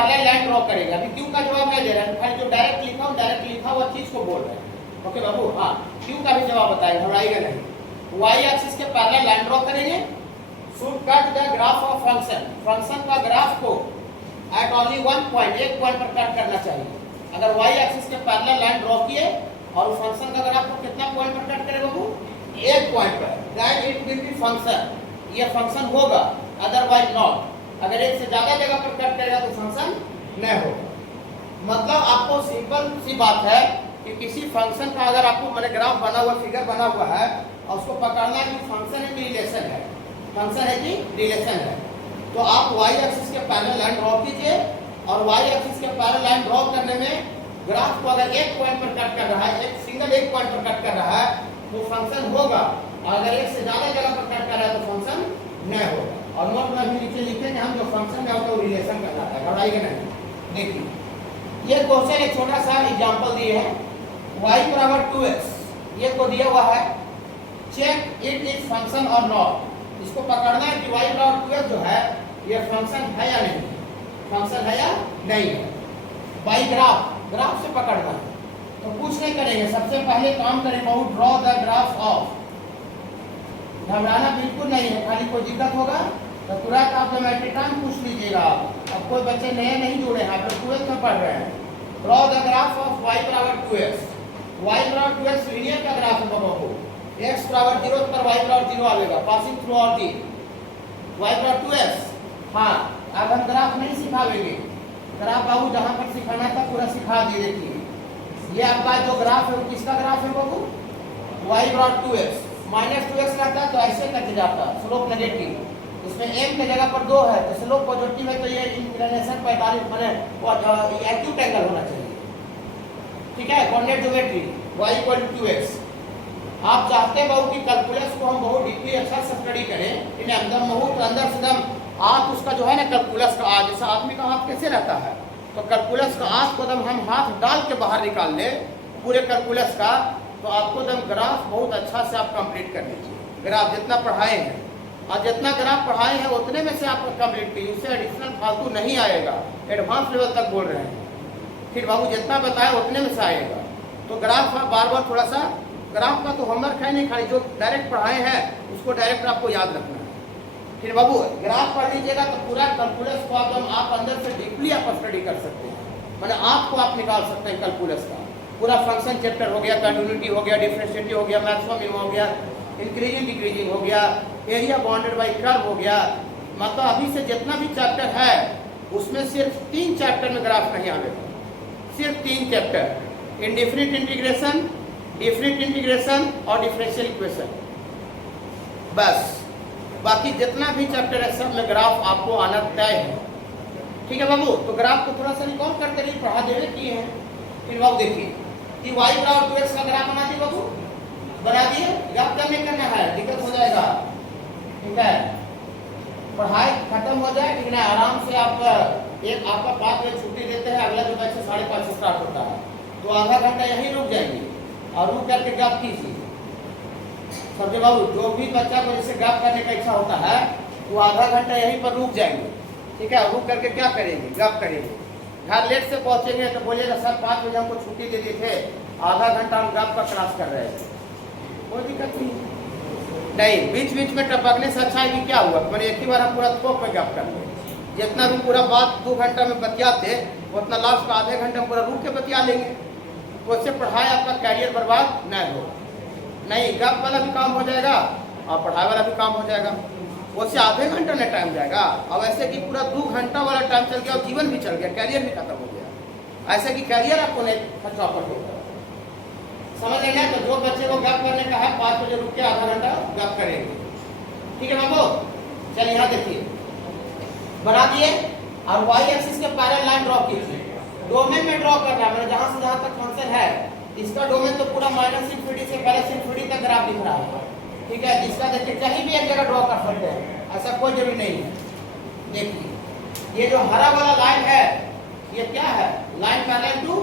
Parallel line draw करेंगे। अभी Q का जवाब नहीं दे रहे हैं, खाली जो डायरेक्ट लिखा हूं डायरेक्ट लिखा हुआ चीज को बोल रहे हैं। ओके बाबू, हाँ क्यू का भी जवाब बताएंगे, घबराइएगा नहीं। वाई एक्सिस के पैरेलल लाइन ड्रॉ करेंगे। Should cut the graph of function, function का ग्राफ को एट ओनली वन पॉइंट, एक पॉइंट पर कट करना चाहिए। अगर वाई एक्सिस के पैरेलल लाइन ड्रॉ किए और फंक्शन का ग्राफ को कितना पॉइंट पर कट करे बाबू, एक पॉइंट पर, that it will be function, ये फंक्शन होगा, अदरवाइज नॉट। अगर एक से ज्यादा जगह पर कट करेगा तो फंक्शन नहीं होगा। मतलब आपको सिंपल सी बात है कि किसी फंक्शन का अगर आपको मैंने ग्राफ बना हुआ, फिगर बना हुआ है और उसको पकड़ना है कि फंक्शन है कि रिलेशन है, फंक्शन है कि रिलेशन है, तो आप वाई एक्सिस के पैरेलल लाइन ड्रॉ कीजिए। और वाई एक्सिस के पैरेलल लाइन ड्रॉ करने में ग्राफ को अगर एक पॉइंट पर कट कर रहा है, एक सिंगल एक पॉइंट पर कट कर रहा है तो फंक्शन होगा, और अगर एक से ज्यादा जगह पर कट कर रहा है तो फंक्शन नहीं होगा। और नोट में भी नीचे लिखेंगे हम जो फंक्शन का होता है वो रिलेशन कहलाता है, घबराइएगा नहीं। देखिए ये क्वेश्चन एक छोटा सा एग्जांपल दिए हैं, y बराबर 2x, ये को दिया हुआ है, चेक इट इज फंक्शन और नॉट। इसको पकड़ना है कि y बराबर 2x जो है ये फंक्शन है या नहीं, फंक्शन है या नहीं है। बाई ग्राफ, ग्राफ से पकड़ना है तो कुछ नहीं करेंगे, सबसे पहले काम करें बहुत, ड्रॉ द ग्राफ ऑफ। घबराना बिल्कुल नहीं है, खाली कोई दिक्कत होगा तो तुरंत आप ज्योमेट्री टाइम पूछ लीजिएगा। अब कोई बच्चे नए नहीं जुड़े हैं, आप लोग 12th में पढ़ रहे हैं। Draw the graph of y बराबर 2x, y बराबर 2x लीनियर का ग्राफ है बाबू, x बराबर 0 पर y बराबर 0 आएगा, पासिंग थ्रू और दी y बराबर 2x। हाँ अब हम ग्राफ नहीं सिखावेंगे, ग्राफ बाबू जहाँ पर सिखाना था पूरा सिखा दिए। देखिए ये आपका जो ग्राफ है वो किसका ग्राफ है बाबू, y बराबर 2x, -2x रहता है तो ऐसे करके जाता है, स्लोप नेगेटिव, इसमें m की जगह पर 2 है तो स्लोप पॉजिटिव है, तो ये इंक्लिनेशन 45 माने एक्यूट एंगल होना चाहिए। ठीक है, coordinate geometry y equal to 2x। आप चाहते हैं बाबू कि कैलकुलस को हम बहुत डीपली अच्छा से स्टडी करें, इन एकदम बहुत अंदर से एकदम आंख उसका जो है ना कैलकुलस का, आज जैसा आदमी का हाथ कैसे रहता है तो कैलकुलस का आंख को एकदम हम हाथ डाल के बाहर निकाल ले पूरे कैलकुलस का, तो आपको एकदम ग्राफ बहुत अच्छा से आप कंप्लीट कर लीजिए। ग्राफ जितना पढ़ाए हैं और जितना ग्राफ पढ़ाए हैं उतने में से आपको कंप्लीट कीजिए, उससे एडिशनल फालतू नहीं आएगा, एडवांस लेवल तक बोल रहे हैं। फिर बाबू जितना बताए उतने में से आएगा, तो ग्राफ आप बार बार थोड़ा सा, ग्राफ का तो होमवर्क है नहीं, खाली जो डायरेक्ट पढ़ाए हैं उसको डायरेक्ट आपको याद रखना है। फिर बाबू ग्राफ पढ़ लीजिएगा तो पूरा कैलकुलस को आप अंदर से डीपली आप स्टडी कर सकते हैं, मैंने आपको आप निकाल सकते हैं कैलकुलस का पूरा फंक्शन चैप्टर हो गया, कंटिन्यूटी हो गया, डिफरेंशिएटी हो गया, मैक्सिमम हो गया, इंक्रीजिंग डिक्रीजिंग हो गया, एरिया बाउंडेड बाय कर्व हो गया। मतलब अभी से जितना भी चैप्टर है उसमें सिर्फ 3 चैप्टर में ग्राफ नहीं आएगा, सिर्फ 3 chapter, indefinite integration, definite integration और डिफरेंशियल इक्वेशन, बस। बाकी जितना भी चैप्टर है सब में ग्राफ आपको आना तय है। ठीक है बाबू, तो ग्राफ को थोड़ा सा रिकॉल करके लिए पढ़ा देने किए हैं। फिर बाबू देखिए कि y बराबर 2x का ग्राफ बना दिए बाबू, बना दिए, ग्राफ क्या नहीं करना है, दिक्कत हो जाएगा। ठीक है, पढ़ाई खत्म हो जाए, ठीक है, आराम से आप एक आपका 5 बजे छुट्टी देते हैं, अगला जो बैच 5:30 से स्टार्ट होता है तो आधा घंटा यहीं रुक जाएंगे और रुक करके ग्राफ कीजिए। समझे बाबू, जो भी बच्चा को जैसे ग्राफ करने का इच्छा होता है वो आधा घंटा यहीं पर रुक जाएंगे। ठीक है, रुक करके क्या करेंगे, ग्राफ करेंगे। घर लेट से पहुंचेंगे तो बोलिएगा सर 5 बजे हमको छुट्टी दे दिए थे, आधा घंटा हम ग्राफ का क्लास कर रहे हैं, कोई दिक्कत नहीं। बीच बीच में टपकने से अच्छा है कि क्या हुआ, मैंने एक ही बार हम पूरा थोक में ग्राफ कर लिया, जितना भी पूरा बात 2 घंटा में बतियाते उतना लास्ट का आधे घंटे में पूरा रुक के बतिया लेंगे, तो उससे पढ़ाई आपका कैरियर बर्बाद नहीं हो, नहीं ग्राफ वाला भी काम हो जाएगा और पढ़ाई वाला भी काम हो जाएगा, उससे आधे घंटा में टाइम जाएगा। अब ऐसे कि पूरा 2 घंटा वाला टाइम चल गया और जीवन भी चल गया, कैरियर भी खत्म हो गया, ऐसे कि कैरियर आपको नहीं चौपट होगा। समझ लेंगे, तो जो बच्चे को ग्राफ करने का है 5 बजे रुक के आधा घंटा ग्राफ करेंगे। ठीक है बाबू, चलिए यहाँ देखिए बना दिए और y एक्सिस के पैरेलल लाइन ड्रॉ कीजिए। डोमेन में ड्रॉ करना है, मतलब जहाँ से जहाँ तक फंक्शन है इसका डोमेन तो पूरा -∞ से +∞ तक ग्राफ दिख रहा है। ठीक है, जिसका देखिए कहीं भी एक जगह ड्रॉ कर सकते हैं, ऐसा कोई जरूरी नहीं है। देखिए ये जो हरा वाला लाइन है ये क्या है, line parallel to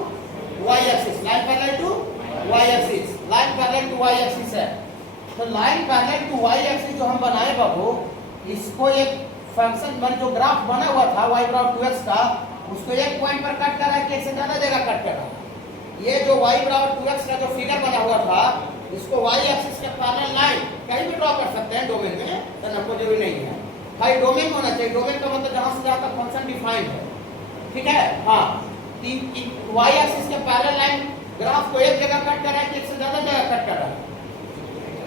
y axis, line parallel to y axis, line parallel to y axis है। तो line parallel to y axis जो हम बनाए बाबू, इसको एक फंक्शन पर जो ग्राफ बना हुआ था y बराबर 2x का, उसको एक पॉइंट पर कट कर रहा है कि एक से ज्यादा जगह कट कर रहा है। ये जो y बराबर 2x का जो फिगर बना हुआ था, इसको y एक्सिस के पैरेलल लाइन कहीं भी ड्रॉ कर सकते हैं डोमेन में, तो आपको जरूरी नहीं है भाई डोमेन होना चाहिए। डोमेन का मतलब जहां से जहां तक फंक्शन डिफाइंड है, ठीक है। हाँ, y एक्सिस के पैरेलल लाइन ग्राफ को एक जगह कट कर रहा है कि एक से ज्यादा जगह कट कर रहा है,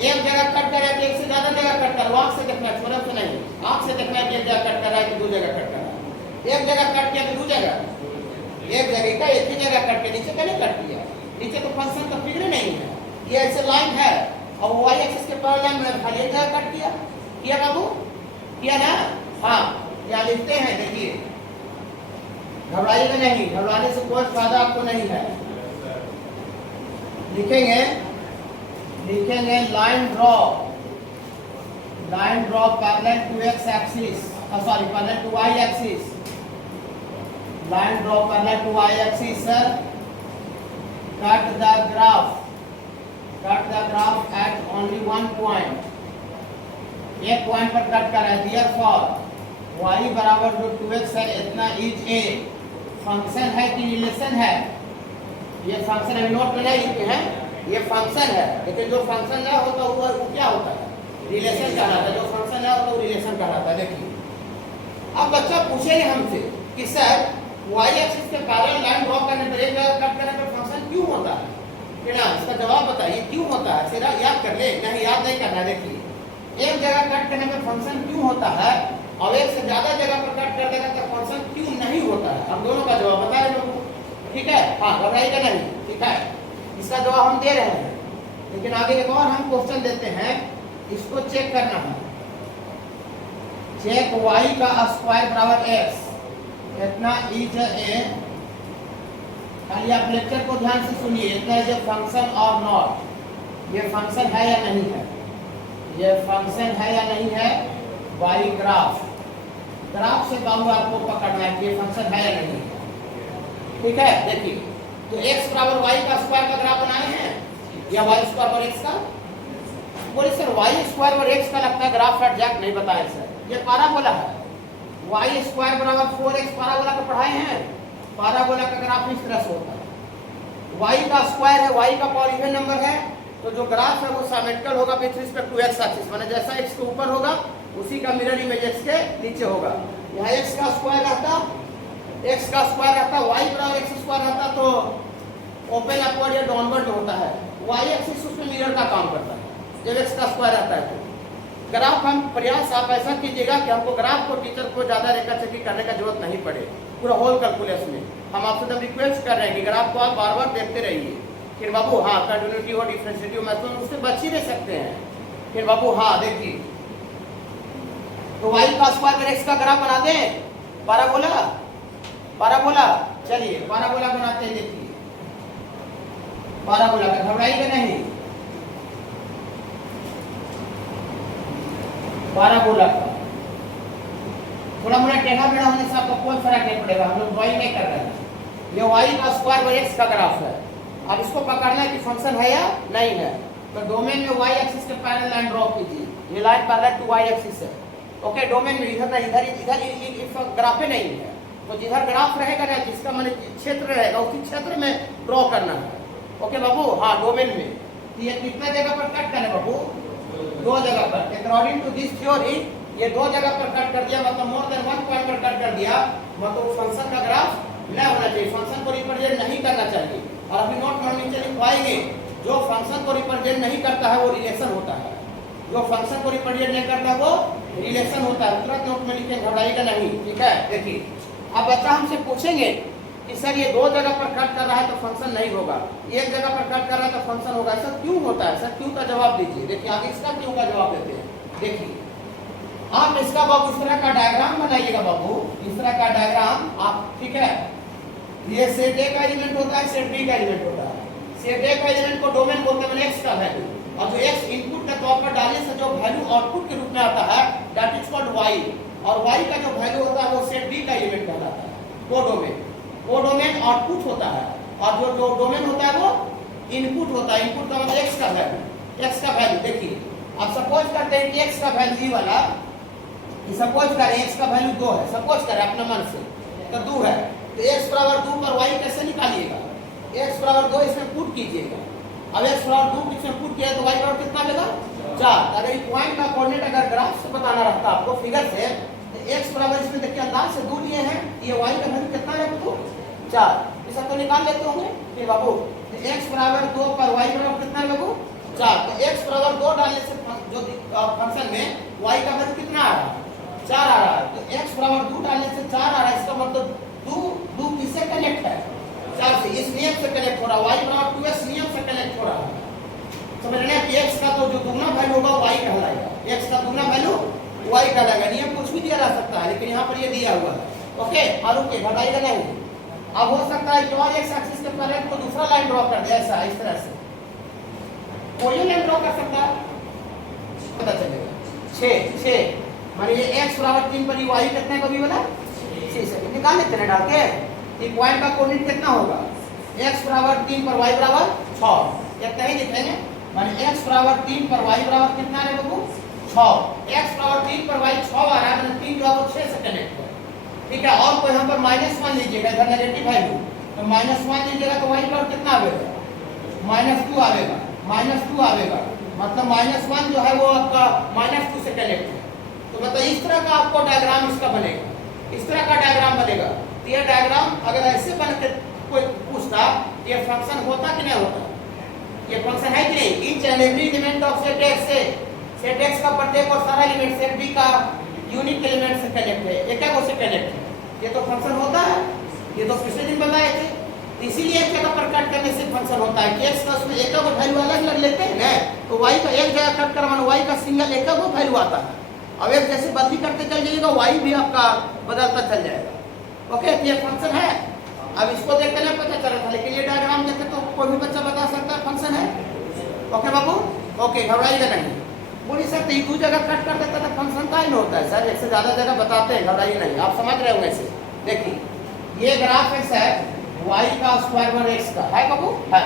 एक जगह कट कर रहा है कि एक से ज्यादा जगह कट कर रहा है। आंख से देखना है, छोरा से नहीं, आंख से देखना है कि एक जगह कट कर रहा है कि दो जगह कट कर रहा है। एक जगह कट किया कि दो जगह, एक जगह का एक ही जगह कट के नीचे कैसे कट किया, नीचे तो फंक्शन का फिगर नहीं है, ये ऐसे लाइन है और y एक्सिस के पैरेलल में खाली एक जगह कट किया बाबू, किया ना। हाँ, क्या लिखते हैं देखिए, घबराइएगा नहीं, घबराने से कोई फायदा आपको नहीं है। लिखेंगे line draw parallel to x axis, sorry parallel to y axis, line draw parallel to y axis. Cut the graph at only one point, एक पॉइंट पर कट कर रहा है। देयरफॉर y बराबर जो 2x है इतना इज ए फंक्शन है कि रिलेशन है। ये फंक्शन है, नोट में नहीं लिखे हैं, ये फंक्शन है, लेकिन जो फंक्शन ना होता वो क्या होता है, रिलेशन कहलाता है। जो फंक्शन ना होता वो रिलेशन कहलाता है। देखिए, अब बच्चा पूछेगा हमसे कि सर y एक्सिस के पैरेलल लाइन ड्रॉ करने पर एक जगह कट करने पर फंक्शन क्यों होता है, बिना इसका जवाब बताइए क्यों होता है। सीधा याद कर ले, नहीं याद नहीं करना। देखिए, एक जगह कट करने पर फंक्शन क्यों होता है और एक से ज्यादा जगह पर कट कर देगा तो फंक्शन क्यों नहीं होता है। हम दोनों का जवाब बता रहे लोगों को, ठीक है। हाँ, घबराइएगा नहीं, ठीक है, इसका जवाब हम दे रहे हैं। लेकिन आगे एक और हम क्वेश्चन देते हैं, इसको चेक करना है। चेक y का स्क्वायर बराबर x इतना इज ए, खाली आप लेक्चर को ध्यान से सुनिए, इतना इज ए फंक्शन और नॉट, ये फंक्शन है या नहीं है, ये फंक्शन है या नहीं है। y ग्राफ से बाबू आपको पकड़ना है कि ये फंक्शन है या नहीं है, ठीक है। देखिए, तो x बराबर y का स्क्वायर का ग्राफ बनाए हैं या y स्क्वायर पर x का, बोले सर y स्क्वायर पर x का लगता है ग्राफ एग्जैक्ट नहीं बताया सर, ये पैराबोला है। y स्क्वायर बराबर 4x पैराबोला का पढ़ाए हैं, पैराबोला का ग्राफ इस तरह से होता है। y का स्क्वायर है, y का पावर इवन नंबर है, तो जो ग्राफ है वो सिमेट्रिकल होगा with respect to x axis, माने जैसा x के ऊपर होगा उसी का मिरर इमेज x के नीचे होगा। यहाँ x का स्क्वायर रहता, y बराबर x स्क्वायर रहता तो ओपन अपवर्ड या डाउनवर्ड होता है, y एक्सिस उसमें मिरर का काम करता है जब x का स्क्वायर रहता है। तो ग्राफ हम प्रयास आप ऐसा कीजिएगा कि हमको ग्राफ को टीचर को ज्यादा रेखाचित्र करने का जरूरत नहीं पड़े, पूरा होल कैलकुलस में हम आपसे तब रिक्वेस्ट कर रहे हैं कि ग्राफ को आप बार बार देखते रहिए। फिर बाबू हाँ, कंटिन्यूटी हो डिफरेंशिएटिव हो मैथ्स उससे बच ही रह सकते हैं। फिर बाबू हाँ देखिए, तो y का स्क्वायर पर x का ग्राफ बना दें, पैराबोला। चलिए पैराबोला बनाते हैं। देखिए, पैराबोला का घबराइएगा नहीं, पैराबोला का थोड़ा मोड़ा टेढ़ा मेढ़ा होने से आपको कोई फर्क नहीं पड़ेगा, हम लोग ड्राइंग नहीं कर रहे हैं। ये y का स्क्वायर पर x का ग्राफ है, अब इसको पकड़ना है कि फंक्शन है या नहीं है। तो डोमेन में y एक्सिस के पैरेलल लाइन ड्रॉ कीजिए, ये line parallel to y axis है। ओके, डोमेन में इधर ना इधर ग्राफ नहीं है, तो जिधर ग्राफ रहेगा ना जिसका माने क्षेत्र रहेगा उसी क्षेत्र में ड्रॉ करना है। ओके बाबू, हाँ डोमेन में। तो ये कितना जगह पर कट करना है बाबू, दो जगह पर। अकॉर्डिंग टू दिस थ्योरी ये दो जगह पर कट कर दिया, मतलब मोर देन वन पॉइंट पर कट कर दिया, मतलब फंक्शन का ग्राफ न होना चाहिए, फंक्शन को रिप्रेजेंट नहीं करना चाहिए। और अभी नोट में नीचे लिखवाएंगे, जो फंक्शन को रिप्रेजेंट नहीं करता है वो रिलेशन होता है, जो फंक्शन को रिप्रेजेंट नहीं करता वो रिलेशन होता है। तुरंत नोट में लिखे, घबराइएगा नहीं, ठीक है। देखिए, अब बच्चा हमसे पूछेंगे कि सर ये दो जगह पर कट कर रहा है तो फंक्शन नहीं होगा, एक जगह पर कट कर रहा है तो फंक्शन होगा, ऐसा क्यों होता है सर, क्यों का जवाब दीजिए। देखिए आगे इसका क्यों का जवाब देते हैं। देखिए, आप इसका बाबू इस तरह का डायग्राम बनाइएगा बाबू, इस तरह का डायग्राम आप, ठीक है। ये सेट ए का एलिमेंट होता है, सेट बी का एलिमेंट होता है। सेट ए का एलिमेंट को डोमेन बोलते हैं, x का वैल्यू, और जो x इनपुट के तौर पर डालने से जो वैल्यू आउटपुट के रूप में आता है दैट इज कॉल्ड y, और y का जो वैल्यू होता है वो सेट b का एलिमेंट कहलाता है। वो डोमेन आउटपुट होता है और जो डोमेन होता है वो इनपुट होता है। इनपुट का मतलब x का वैल्यू। देखिए, अब सपोज करते हैं कि x का वैल्यू वाला कि सपोज करें x का वैल्यू 2 है, सपोज करें अपने मन से तो 2 है, तो x बराबर 2 पर y कैसे निकालिएगा? x बराबर 2 इसमें पुट कीजिएगा। अब x बराबर 2 इसमें पुट किया तो y बराबर कितना मिलेगा? 4। अगर ये पॉइंट का कोऑर्डिनेट अगर ग्राफ से बताना रहता आपको फिगर से, तो x बराबर इसमें देखिए अंदाज से 2 लिए हैं, ये y का वैल्यू कितना है तो 4। इसे तो निकाल लेते होंगे फिर बाबू, तो x बराबर 2 पर y बराबर कितना है बाबू? 4। तो x बराबर 2 डालने से जो फंक्शन में y का वैल्यू कितना आ रहा है? 4 आ रहा है। तो x बराबर 2 डालने से 4 आ रहा है, इसका मतलब 2 किससे कनेक्ट है? 4 से। इस नियम से कनेक्ट हो रहा है, y बराबर 2 इस नियम से कनेक्ट हो रहा है। समझ रहे हैं कि x का तो जो दुगना वैल्यू होगा y कहलाएगा, x का दुगना वैल्यू y कहलाएगा। नियम कुछ भी दिया जा सकता है, लेकिन यहाँ पर ये दिया हुआ है। ओके, और ओके घटाएगा नहीं। अब हो सकता है कि और x एक्सिस के पैरेलल को दूसरा लाइन ड्रॉ कर दे, ऐसा इस तरह से कोई लाइन ड्रॉ कर सकता है, पता चलेगा 6 माने ये x बराबर 3 पर y कितने का भी बना 6 से निकाल लेते हैं डाल के। ये पॉइंट का कोऑर्डिनेट कितना होगा? x बराबर 3 पर y बराबर 6, ये कहीं लिखेंगे माने x बराबर 3 पर y बराबर कितना है बाबू? 6। x बराबर 3 पर y 6 आ रहा है, माने 3 जो है वो 6 से कनेक्ट है। ठीक है, और कोई यहाँ पर -1 लीजिएगा, इधर नेगेटिव वैल्यू, तो -1 लीजिएगा तो y बराबर कितना आएगा? -2 आएगा, -2 आएगा, मतलब -1 जो है वो आपका -2 से कनेक्ट है। तो मतलब इस तरह का आपको डायग्राम इसका बनेगा, इस तरह का डायग्राम बनेगा। तो ये डायग्राम अगर ऐसे बन के कोई पूछता ये फंक्शन होता कि नहीं होता, ये फंक्शन है कि नहीं? Each and every element of set x से सेट x का प्रत्येक और सारा एलिमेंट सेट b का यूनिक एलिमेंट से कनेक्ट है, एक से कनेक्ट है, ये तो फंक्शन होता है। ये तो पिछले दिन बताए थे, इसीलिए एक जगह पर कट करने से फंक्शन होता है कि x का उसमें एक का वैल्यू अलग अलग लेते हैं ना, तो y का एक जगह कट कर मानो y का सिंगल एक का वैल्यू आता है। अब एक जैसे बदली करते चल जाइएगा y भी आपका बदलता चल जाएगा। ओके, ये फंक्शन है। अब इसको देख कर पता चला था, लेकिन ये डायग्राम देखे तो कोई भी बच्चा बता सकता है फंक्शन है। ओके बाबू, ओके घबराइएगा नहीं। बोली सर तो दो जगह कट कर देता था फंक्शन का ही होता है सर, एक से ज्यादा जगह बताते हैं, घबराइए नहीं, आप समझ रहे होंगे इसे। देखिए ये ग्राफ एक्स है, y का स्क्वायर पर x का है बाबू, है।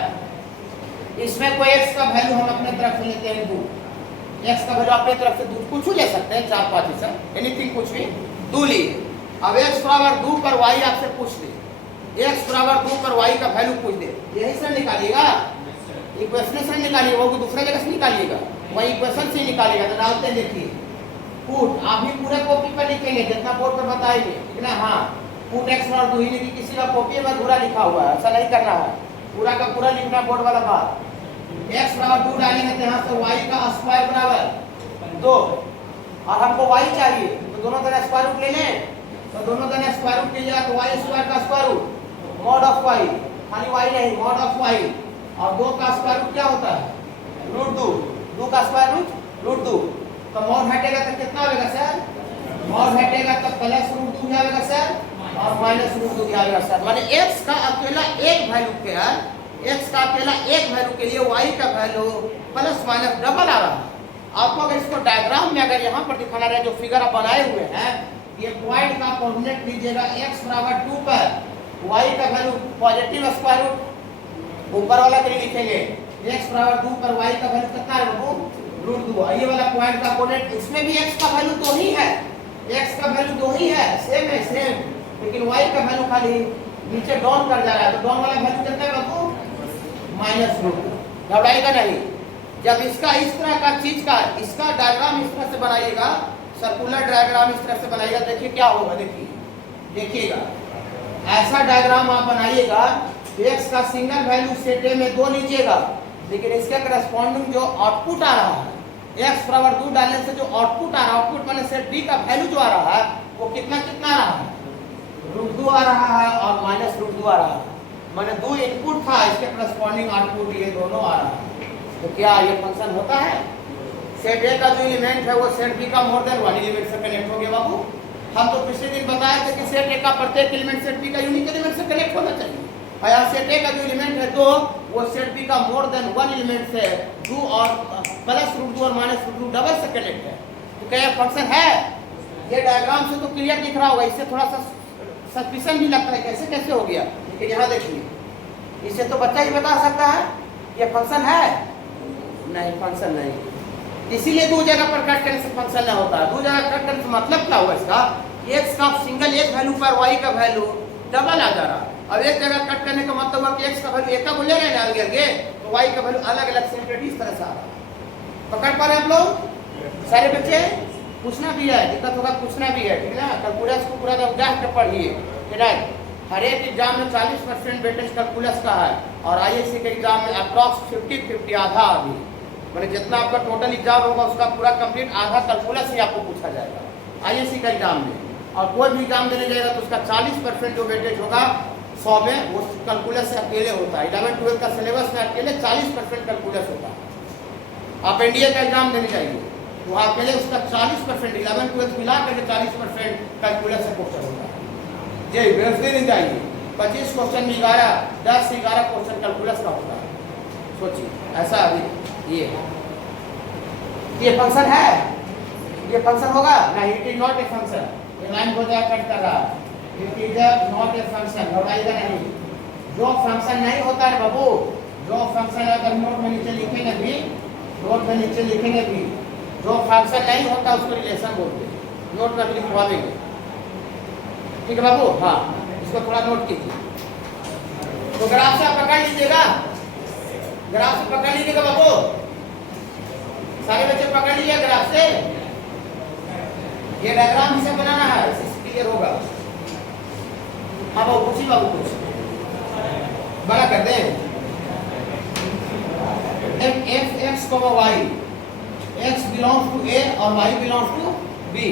इसमें कोई x का वैल्यू हम अपने तरफ से लेते हैं 2, x का वैल्यू अपने तरफ से 2 कुछ ले सकते हैं, 4-5 ऐसा एनीथिंग कुछ भी 2 लिए। अब x बराबर 2 पर y आपसे पूछ ले, x बराबर 2 पर y का वैल्यू पूछ दे, यही से निकालिएगा, इक्वेशन से निकालिएगा, वो दूसरा जगह से निकालिएगा, वही इक्वेशन से निकालिएगा। तो डालते हैं, देखिए पुट आप भी पूरे कॉपी पर लिखेंगे जितना बोर्ड पर बताएंगे, ठीक ना? हाँ, पुट x बराबर 2 ही नहीं, किसी का कॉपी में पूरा लिखा हुआ है, ऐसा नहीं करना है, पूरा का पूरा लिखना बोर्ड वाला बात। x बराबर 2 डालेंगे तो यहाँ से y का स्क्वायर बराबर 2, और हमको y चाहिए तो दोनों तरह स्क्वायर रूट ले लें, तो दोनों तरह स्क्वायर रूट कीजिएगा तो y स्क्वायर का square root mod of y, खाली y नहीं मॉड ऑफ y, और 2 का स्क्वायर रूट क्या होता है? √2, 2 का स्क्वायर रूट √2, तो मॉड हटेगा तो कितना होगा सर? मॉड हटेगा तो +√2 क्या होगा सर, और -√2 क्या होगा सर। माने x का अकेला एक वैल्यू के है, x का अकेला एक वैल्यू के लिए y का वैल्यू प्लस माइनस डबल आ रहा है। आपको अगर इसको डायग्राम में अगर यहाँ पर दिखाना रहे, जो फिगर आप बनाए हुए हैं, ये पॉइंट का कोऑर्डिनेट लीजिएगा x बराबर 2 पर y का वैल्यू पॉजिटिव स्क्वायर रूट ऊपर वाला के लिए लिखेंगे, x बराबर 2 पर y का वैल्यू कितना है बाबू? √2। ये वाला पॉइंट का कोऑर्डिनेट, इसमें भी x का वैल्यू 2 ही है, x का वैल्यू 2 ही है, सेम है सेम, लेकिन y का वैल्यू खाली नीचे डाउन कर जा रहा है, तो डाउन वाला वैल्यू कितना है बाबू? -√2। घबराइएगा नहीं, जब इसका इस तरह का चीज का इसका डायग्राम इस तरह से बनाइएगा, सर्कुलर डायग्राम इस तरह से बनाइएगा, देखिए क्या होगा, देखिएगा ऐसा डायग्राम आप बनाइएगा, x का सिंगल वैल्यू सेट ए में 2 लीजिएगा, लेकिन इसके करस्पॉन्डिंग जो आउटपुट आ रहा है, x बराबर 2 डालने से जो आउटपुट आ रहा है, आउटपुट माने सेट b का वैल्यू जो आ रहा है वो कितना आ रहा है? √2 आ रहा है और -√2 आ रहा है, माने 2 इनपुट था, इसके करस्पॉन्डिंग आउटपुट ये दोनों आ रहा है। तो क्या ये फंक्शन होता है? सेट ए का जो एलिमेंट है वो सेट बी का मोर देन 1 एलिमेंट से कनेक्ट हो गया बाबू। हम तो पिछले दिन बताए थे कि सेट ए का प्रत्येक एलिमेंट सेट बी का यूनिक एलिमेंट से कनेक्ट होना चाहिए, और यहाँ सेट ए का जो एलिमेंट है 2 वो सेट बी का मोर देन 1 एलिमेंट से 2 और +√2 और -√2 डबल से कनेक्ट है। तो क्या ये फंक्शन है? ये डायग्राम से तो क्लियर दिख रहा होगा, इससे थोड़ा सा सस्पिशन भी लगता है कैसे हो गया, लेकिन यहाँ देखिए, इससे तो बच्चा ही बता सकता है ये फंक्शन है, नहीं फंक्शन नहीं। इसीलिए दो जगह पर कट करने से फंक्शन नहीं होता है। दो जगह कट करने से मतलब क्या हुआ इसका, एक्स का सिंगल एक वैल्यू पर वाई का वैल्यू डबल आ जा रहा है। अब एक जगह कट करने का मतलब हुआ कि एक्स का वैल्यू एक का बोले रहे ना आगे, तो वाई का वैल्यू अलग अलग सेपरेट इस तरह से आ रहा है। पकड़ पा रहे हैं आप लोग सारे बच्चे? पूछना भी है, दिक्कत होगा पूछना भी है, ठीक है ना। कैलकुलस को पूरा उजाह कर पढ़िए, राइट। हर एक एग्जाम में 40% वेटेज कैलकुलस का है और आईएससी के एग्जाम में अप्रॉक्स 50-50 आधा अभी, मैंने जितना आपका टोटल एग्जाम होगा उसका पूरा कंप्लीट आधा कैलकुलस ही आपको पूछा जाएगा आईएससी का एग्जाम में। और कोई भी एग्जाम देने जाएगा तो उसका 40% जो वेटेज होगा 100 में वो कैलकुलस से अकेले होता है। 11-12 का सिलेबस में अकेले 40% कैलकुलस होता है। आप एनडीए का एग्जाम देने जाइए तो वहाँ अकेले उसका 40% 11-12 मिला करके 40% कैलकुलस से क्वेश्चन होता है। जी बेहतर नहीं जाइए, 25 क्वेश्चन में 10 से 11 क्वेश्चन कैलकुलस का होता है। सोचिए ऐसा अभी ये फंक्शन है, ये फंक्शन होगा ना, it is not a function. ये लाइन हो जाए कट कर रहा है, it is not a function, घबराइएगा नहीं। जो फंक्शन नहीं होता है बाबू, जो फंक्शन अगर नोट में नीचे लिखेंगे भी, नोट में नीचे लिखेंगे भी, जो फंक्शन नहीं होता उसको रिलेशन बोलते हैं, नोट में लिखवा देंगे, ठीक है बाबू। हाँ इसको थोड़ा नोट कीजिए। तो ग्राफ से आप पकड़ लीजिएगा, ग्राफ से पकड़ लीजिएगा बाबू, सारे बच्चे पकड़ लीजिए ग्राफ से। ये डायग्राम इसे बनाना है, इससे क्लियर होगा। हाँ बाबू पूछिए, बाबू कुछ बड़ा कर दें। एफ एक्स को वाई, एक्स बिलोंग्स टू ए और वाई बिलोंग्स टू बी,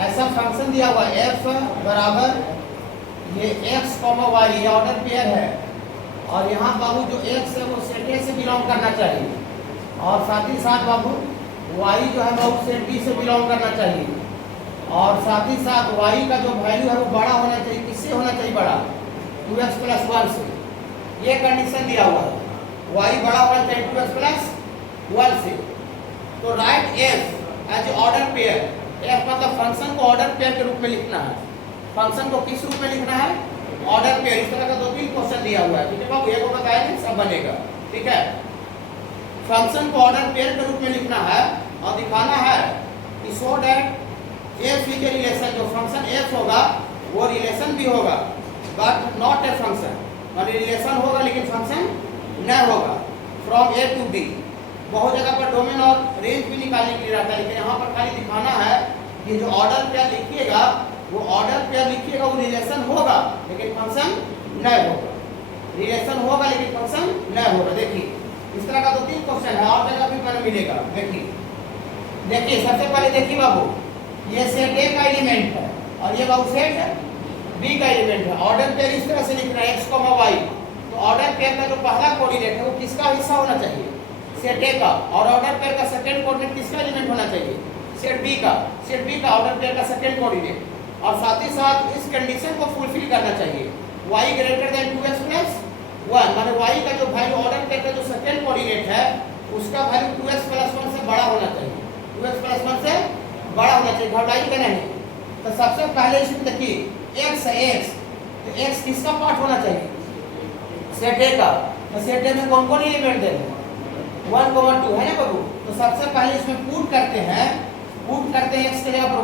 ऐसा फंक्शन दिया हुआ है। एफ बराबर ये एक्स कॉमा वाई, ये ऑर्डर पेयर है और यहाँ बाबू जो एक्स है वो सेट ए से बिलोंग करना चाहिए और साथ ही साथ बाबू वाई जो है बाबू सेट बी से बिलोंग करना चाहिए और साथ ही साथ वाई का जो वैल्यू है वो बड़ा होना चाहिए। किससे होना चाहिए बड़ा? 2x + 1 से। ये कंडीशन दिया हुआ है, वाई बड़ा होना चाहिए 2x + 1 से। तो right F as order pair, F मतलब फंक्शन को ऑर्डर पेयर के रूप में लिखना है। फंक्शन को किस रूप में लिखना है? Order pair. इस तरह का 2-3 क्वेश्चन दिया हुआ है, ठीक है बाबू, एक को बताएंगे सब बनेगा, ठीक है। फंक्शन को ऑर्डर पेयर के रूप में लिखना है और दिखाना है कि सो दैट एफ के रिलेशन, जो फंक्शन एफ होगा वो रिलेशन भी होगा बट नॉट ए फंक्शन, माने रिलेशन होगा लेकिन फंक्शन नहीं होगा। फ्रॉम ए टू बी, बहुत जगह पर डोमेन और रेंज भी निकालने के लिए रहता है, लेकिन यहाँ पर खाली दिखाना है कि जो ऑर्डर पेयर लिखिएगा वो ऑर्डर पेयर लिखिएगा, वो रिलेशन होगा लेकिन फंक्शन नहीं होगा, रिलेशन होगा लेकिन फंक्शन नहीं होगा। देखिए इस तरह का 2-3 क्वेश्चन है और जगह भी मैंने मिलेगा। देखिए सबसे पहले देखिए बाबू, ये सेट ए का एलिमेंट है और ये बाबू सेट बी का एलिमेंट है। ऑर्डर पेयर इस तरह से लिखना है, एक्स कॉमा वाई। तो ऑर्डर पेयर का जो पहला कोऑर्डिनेट है वो किसका हिस्सा होना चाहिए? सेट ए का। और ऑर्डर पेयर का सेकंड कोऑर्डिनेट किसका एलिमेंट होना चाहिए? सेट बी का। सेट बी का ऑर्डर पेयर का सेकंड कोऑर्डिनेट और साथ ही साथ इस कंडीशन को फुलफिल करना चाहिए, y ग्रेटर देन 2x + 1, माने y का जो वैल्यू ऑर्डर पेयर का जो सेकंड कोऑर्डिनेट है उसका वैल्यू 2x + 1 से बड़ा होना चाहिए, 2x + 1 से बड़ा होना चाहिए, घबराइएगा नहीं। तो सबसे पहले इसमें देखिए x है, x तो x किसका पार्ट होना चाहिए? सेट ए का। तो सेट ए में कौन कौन एलिमेंट देंगे? 1, 2 है ना बाबू। तो सबसे पहले इसमें पुट करते हैं x के जगह पर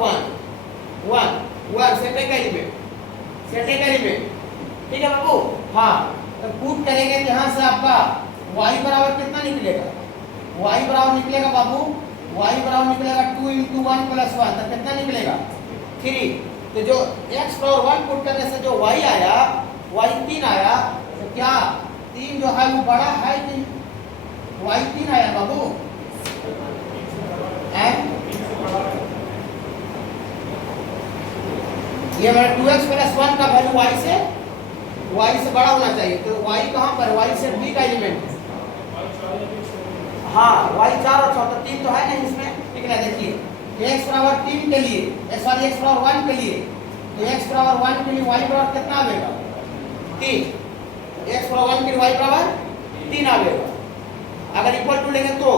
1 सेट ए का एलिमेंट, सेट ए का एलिमेंट, ठीक है बाबू। हाँ तो पुट करेंगे तो यहाँ से आपका y बराबर कितना निकलेगा? y बराबर निकलेगा बाबू, y बराबर निकलेगा 2 × 1 + 1, तो कितना निकलेगा? 3। तो जो x पर 1 पुट करने से जो y आया, y 3 आया, तो क्या 3 जो है वो बड़ा है कि y 3 आया बाबू? ये मेरा 2x + 1 का वैल्यू y से बड़ा होना चाहिए। तो y कहाँ पर? y से b का एलिमेंट है। हाँ y 4 और 6 तो 3 तो है नहीं इसमें, ठीक है। देखिए x बराबर 3 के लिए, सॉरी x बराबर 1 के लिए, तो x बराबर 1 के लिए y बराबर कितना आएगा? 3। x बराबर 1 के लिए y बराबर 3 आएगा। अगर इक्वल टू लेंगे तो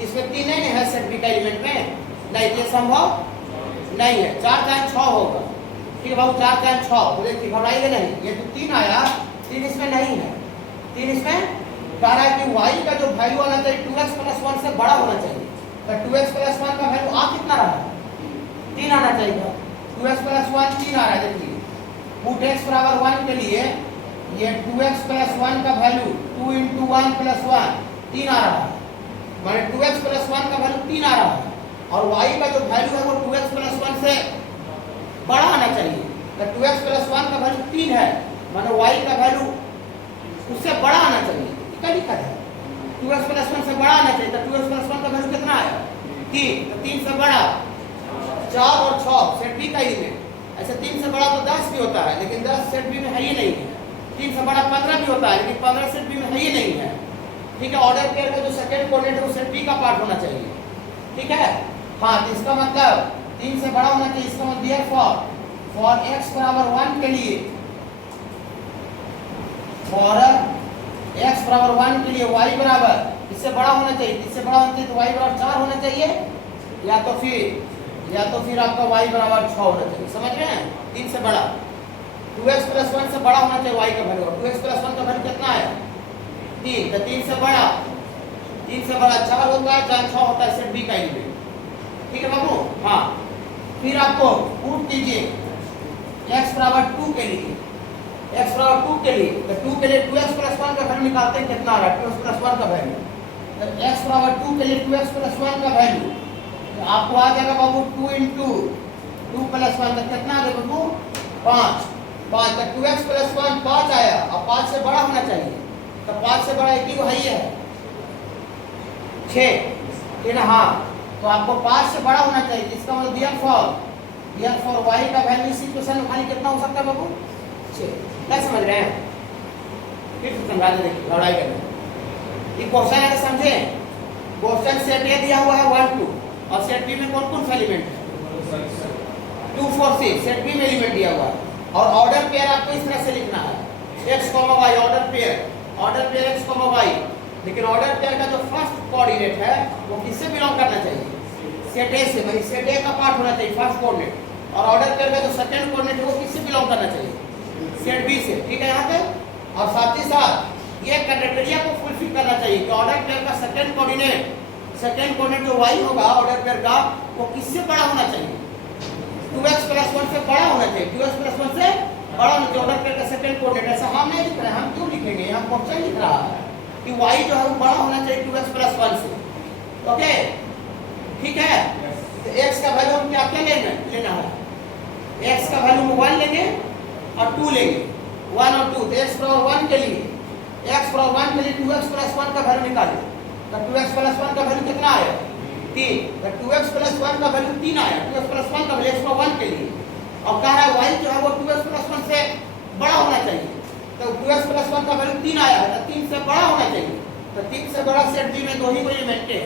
इसमें 3 नहीं है सेट बी का एलिमेंट में, नहीं ये संभव नहीं है। 4 × 6 होगा, ठीक है बाबू, 4 × 6। तो देखिए घबराइएगा नहीं, ये तो 3 आया, 3 इसमें नहीं है, 3 इसमें कह रहा है कि y का जो वैल्यू आना चाहिए 2x + 1 से बड़ा होना चाहिए। तो 2x प्लस 1 का वैल्यू आ कितना रहा है? 3 आना चाहिए। 2x प्लस 1 3 आ रहा है। देखिए पुट x बराबर 1 के लिए ये 2x प्लस 1 का वैल्यू 2 × 1 प्लस 1 3 आ रहा है, माने 2x प्लस 1 का वैल्यू 3 आ रहा है और y का जो वैल्यू है वो 2x प्लस 1 से बड़ा आना चाहिए। तो 2x प्लस 1 का वैल्यू 3 है, माने y का वैल्यू उससे बड़ा आना चाहिए। क्या लिखा है? 2x प्लस 1 से बड़ा आना चाहिए। तो 2x प्लस 1 का वैल्यू कितना आया? 3। तो 3 से बड़ा 4 और 6 सेट बी का एलिमेंट। ऐसे 3 से बड़ा तो 10 भी होता है, लेकिन 10 सेट बी में है ही नहीं है। 3 से बड़ा 15 भी होता है, लेकिन 15 सेट बी में है ही नहीं है। ठीक है, ऑर्डर पेयर का जो सेकंड कोऑर्डिनेट है वो सेट बी का पार्ट होना चाहिए। ठीक है, हाँ, तो इसका मतलब 3 से बड़ा होना चाहिए। इसका मतलब फॉर x बराबर 1 के लिए, फॉर x बराबर 1 के लिए y बराबर इससे बड़ा होना चाहिए। इससे बड़ा होना चाहिए तो y बराबर 4 होना चाहिए, या तो फिर आपका y बराबर 6 होना चाहिए। समझ रहे हैं? 3 से बड़ा 2x प्लस 1 से बड़ा होना चाहिए y का वैल्यू। 2x प्लस 1 का वैल्यू कितना है? 3। तो 3 से बड़ा 4 होता है, 4 6 होता है सेट बी का एलिमेंट। ठीक है बाबू? हाँ, फिर आपको पुट कीजिए x बराबर 2 के लिए, x बराबर 2 के लिए, तो 2 के लिए 2x प्लस 1 का वैल्यू निकालते हैं, कितना आ रहा है? 2x प्लस 1 का वैल्यू। तो x बराबर 2 के लिए 2x प्लस 1 का वैल्यू तो आपको आ जाएगा बाबू 2 × 2 प्लस 1 तो कितना आ गया बाबू? 5। तो 2x प्लस 1 5 आया और 5 से बड़ा होना चाहिए। तो 5 से बड़ा एक ही है 6, ठीक है? हाँ, तो आपको 5 से बड़ा होना चाहिए। इसका मतलब दिया फॉर y का वैल्यू इस इक्वेशन में खाली कितना हो सकता है बाबू? 6। क्या समझ रहे हैं? फिर समझा दे, देखिए लड़ाई करना। ये क्वेश्चन है, समझे? क्वेश्चन सेट ए दिया हुआ है 1 2 और सेट बी में कौन कौन सा एलिमेंट है? 2 4 6 सेट बी में एलिमेंट दिया हुआ है और ऑर्डर पेयर आपको इस तरह से लिखना है x, y order pair x, y। लेकिन ऑर्डर पेयर का जो फर्स्ट कोऑर्डिनेट है वो किससे बिलोंग करना चाहिए? सेट ए से, भाई सेट ए का पार्ट होना चाहिए फर्स्ट कोऑर्डिनेट। और ऑर्डर पेयर का जो सेकंड कोऑर्डिनेट है वो किससे बिलोंग करना चाहिए? सेट बी से। ठीक है यहाँ पे? और साथ ही साथ ये क्राइटेरिया को फुलफिल करना चाहिए कि ऑर्डर पेयर का सेकंड कोऑर्डिनेट जो y होगा ऑर्डर पेयर का वो किससे बड़ा होना चाहिए? 2x प्लस 1 से बड़ा होना चाहिए। 2x प्लस 1 से बड़ा होना चाहिए ऑर्डर पेयर का सेकंड कोऑर्डिनेट। ऐसा हम नहीं लिख रहे हैं, हम क्यों लिखेंगे? यहाँ क्वेश्चन लिख रहा है कि y जो है वो बड़ा होना चाहिए 2x प्लस 1 से। ओके, ठीक है? तो x का वैल्यू हम क्या लेना है? x का वैल्यू हम 1 लेंगे और 2 लेंगे, 1 और 2। तो x बराबर 1 के लिए 2x प्लस 1 का वैल्यू निकालें। तो 2x प्लस 1 का वैल्यू कितना आया? 3। तो 2x प्लस 1 का वैल्यू 3 आया। 2x प्लस 1 का वैल्यू x बराबर 1 के लिए और कह रहा है y जो है वो 2x प्लस 1 से बड़ा होना चाहिए। तो 2x प्लस 1 का वैल्यू 3 आया है, तो 3 से बड़ा होना चाहिए। तो 3 से बड़ा सेट बी में 2 ही एलिमेंट है।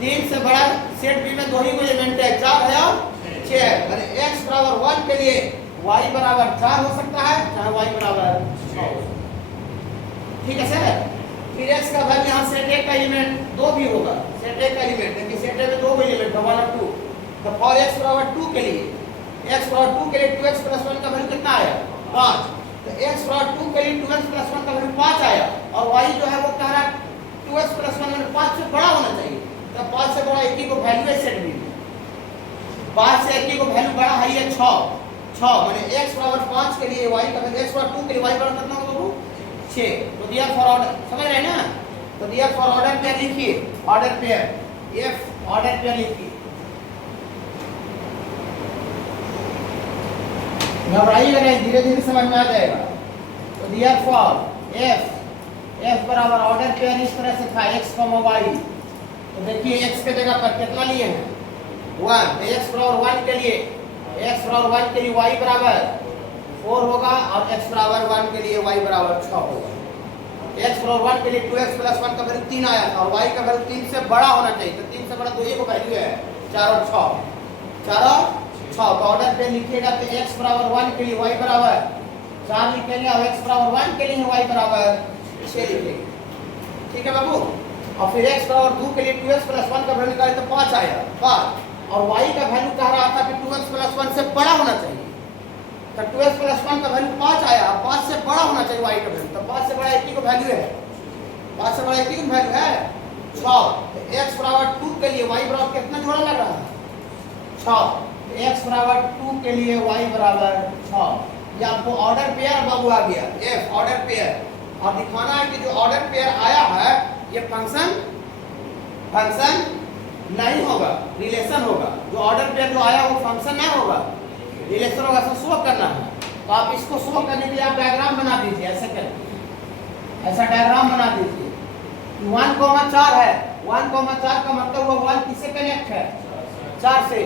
3 से बड़ा सेट बी में 2 ही एलिमेंट है, 4 है और 6 है। माने x बराबर 1 के लिए y बराबर 4 हो सकता है, चाहे y बराबर 6 हो। ठीक है सर? फिर x का वैल्यू यहाँ सेट ए का एलिमेंट 2 भी होगा। सेट ए का एलिमेंट है कि सेट ए में 2 एलिमेंट है, 1 और 2। तो फॉर x बराबर 2 के लिए 2x प्लस 1 का वैल्यू कितना आया? 5। तो x बराबर 2 के लिए 2x प्लस 1 का वैल्यू 5 आया और y जो है वो कह रहा है 2x प्लस 1 में 5 से बड़ा होना चाहिए। तो 5 से बड़ा एक ही को वैल्यू है सेट बी में। 5 से एक ही को वैल्यू बड़ा है 6 माने x बराबर 5 के लिए y का वैल्यू x बराबर 2 के लिए y बराबर कितना होगा बाबू? 6। तो दिया फॉर ऑर्डर, समझ रहे हैं ना? तो दिया फॉर ऑर्डर पेयर लिखिए, order pair f order pair लिखिए। घबराइएगा नहीं, धीरे धीरे समझ में आ जाएगा। तो दिया फॉर f बराबर ऑर्डर पेयर इस तरह से था x, y। तो देखिए x के जगह पर कितना लिए हैं? 1। तो x बराबर 1 के लिए y बराबर 4 होगा और x बराबर 1 के लिए y बराबर 6 होगा। x बराबर 1 के लिए 2x प्लस 1 का वैल्यू 3 आया था और y का वैल्यू 3 से बड़ा होना चाहिए। तो 3 से बड़ा तो ये को वैल्यू है 4 और 6। तो ऑर्डर पे लिखिएगा तो x बराबर 1 के लिए y बराबर 4 लिखेंगे और x बराबर 1 के लिए y बराबर 6 लिखेंगे। ठीक है बाबू? और फिर x बराबर 2 के लिए 2x प्लस 1 का वैल्यू निकाले तो 5 आया 5 और y का वैल्यू कह रहा था कि 2x प्लस 1 से बड़ा होना चाहिए। तो 2x प्लस 1 का वैल्यू 5 आया, 5 से बड़ा होना चाहिए y का वैल्यू। तो 5 से बड़ा एक ही को वैल्यू है, 5 से बड़ा एक ही को वैल्यू है 6, x बराबर 2 के लिए y बराबर कितना जोड़ा लग रहा है 6, x बराबर 2 के लिए y बराबर 6। ये आपको ऑर्डर पेयर बाबू आ गया f ऑर्डर पेयर। और दिखाना है कि जो ऑर्डर पेयर आया है ये फंक्शन नहीं होगा, रिलेशन होगा। जो ऑर्डर पेयर जो आया वो फंक्शन नहीं होगा, रिलेशन होगा। ऐसा शो करना है तो आप इसको शो करने के लिए आप डायग्राम बना दीजिए, ऐसे करके ऐसा डायग्राम बना दीजिए। 1,4 है, 1,4 का मतलब हुआ 1 किससे कनेक्ट है 4 से,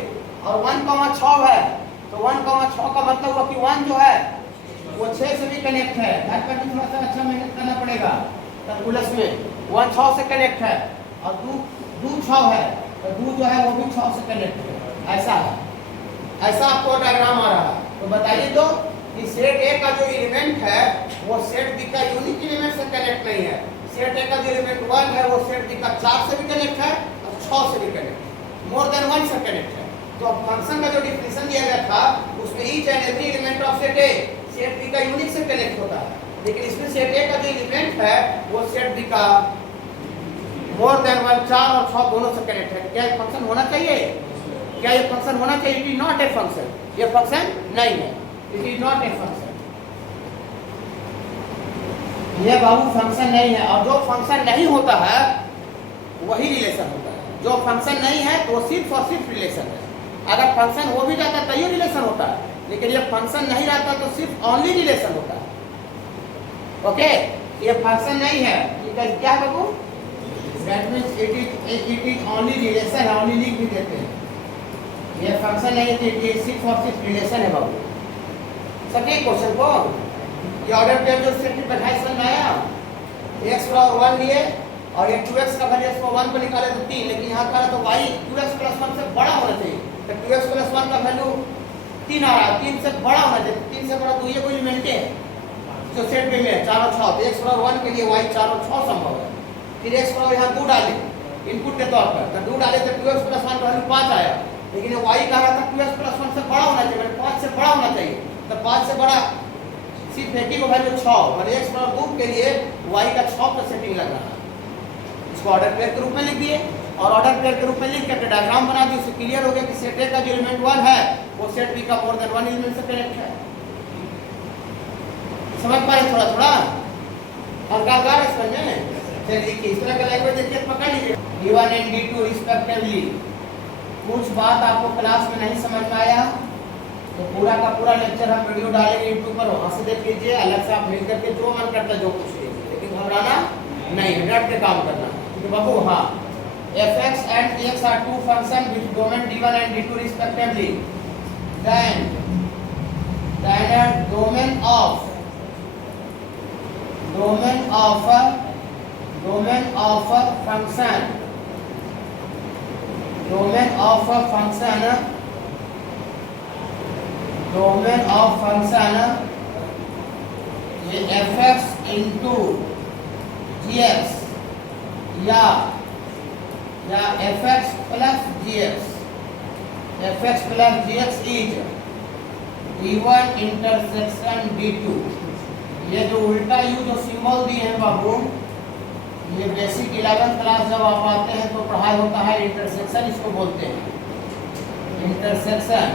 और 1,6 है तो 1,6 का मतलब हुआ कि 1 जो है वो 6 से भी कनेक्ट है। घर पर भी थोड़ा सा अच्छा मेहनत करना पड़ेगा कैलकुलस में। 1 6 से कनेक्ट है और 2 6 है तो 2 जो है वो भी 6 से कनेक्ट है। ऐसा है, ऐसा आपको डायग्राम आ रहा है। तो बताइए तो कि सेट ए का जो एलिमेंट है वो सेट बी का यूनिक एलिमेंट से कनेक्ट नहीं है। सेट ए का जो एलिमेंट 1 है वो सेट बी का 4 से भी कनेक्ट है और 6 से भी कनेक्ट है, मोर देन 1 से कनेक्ट है। तो फंक्शन का जो डिफिनेशन दिया गया था उसमें each and every element of set A set B का यूनिक से कनेक्ट होता है, लेकिन इसमें सेट ए का जो एलिमेंट है वो सेट बी का मोर देन 1 4 और 6 दोनों से कनेक्ट है। क्या ये फंक्शन होना चाहिए? क्या ये फंक्शन होना चाहिए? It is not a function, ये फंक्शन नहीं है, it is not a function. ये बाबू फंक्शन नहीं है। और जो फंक्शन नहीं होता है वही रिलेशन होता है। जो फंक्शन नहीं है तो सिर्फ और सिर्फ रिलेशन है। अगर फंक्शन हो भी जाता तो ये रिलेशन होता है, लेकिन ये फंक्शन नहीं रहता तो सिर्फ ओनली रिलेशन होता है। ओके, ये फंक्शन नहीं है, क्या बाबू? That means it is only relation, only लिख भी देते हैं। ये फंक्शन नहीं है, ये सिर्फ और सिर्फ रिलेशन है बाबू। सभी क्वेश्चन को ये ऑर्डर पेयर जो सेट पे 2.5 समझ में आया। x बराबर 1 लिए और ये 2x का वैल्यू इसको 1 पे निकाले तो 3, लेकिन यहाँ कहा तो y 2x + 1 से बड़ा होना चाहिए। तो 2x + 1 का वैल्यू 3 आ रहा है, 3 से बड़ा होना चाहिए। 3 से बड़ा तो ये कोई एलिमेंट है जो सेट पे में है 4 और 6। तो x बराबर 1 के लिए y 4 और 6 संभव है। फिर x बराबर यहाँ 2 डाले इनपुट के तौर पर, तो 2 डाले तो 2x + 1 का वैल्यू 5 आया, लेकिन y कह रहा था 2x + 1 से बड़ा होना चाहिए, 5 से बड़ा होना चाहिए। तो 5 से बड़ा सिर्फ एक ही को वैल्यू 6 और x बराबर 2 के लिए y का 6 पर सेटिंग लग रहा है। इसको ऑर्डर पेयर के रूप में लिख दिए और ऑर्डर पेयर के रूप में लिख के डायग्राम बना दिए। उससे क्लियर हो गया कि सेट ए का जो एलिमेंट 1 है वो सेट बी का मोर देन 1 एलिमेंट से कनेक्ट है। समझ पाए थोड़ा थोड़ा? और क्या समझ में? चलिए देखिए इस तरह का लैंग्वेज देखिए, पकड़ लीजिए। d1 and d2 respectively. कुछ बात आपको क्लास में नहीं समझ में आया तो पूरा का पूरा लेक्चर हम वीडियो डालेंगे यूट्यूब पर, वहां से देख लीजिए। अलग से आप मिल करके जो मन करता है जो कुछ लीजिए, लेकिन घबराना नहीं है, डट के काम करना। तो बाबू हाँ, fx and dx are two functions with domain d1 and d2 respectively, then domain of function ये fx into gx या fx plus gx is d1 intersection d2। ये जो उल्टा यू जो सिंबल दिए हैं बाबू, ये बेसिक 11th क्लास जब आप आते हैं तो पढ़ाई होता है। इंटरसेक्शन इसको बोलते हैं, इंटरसेक्शन।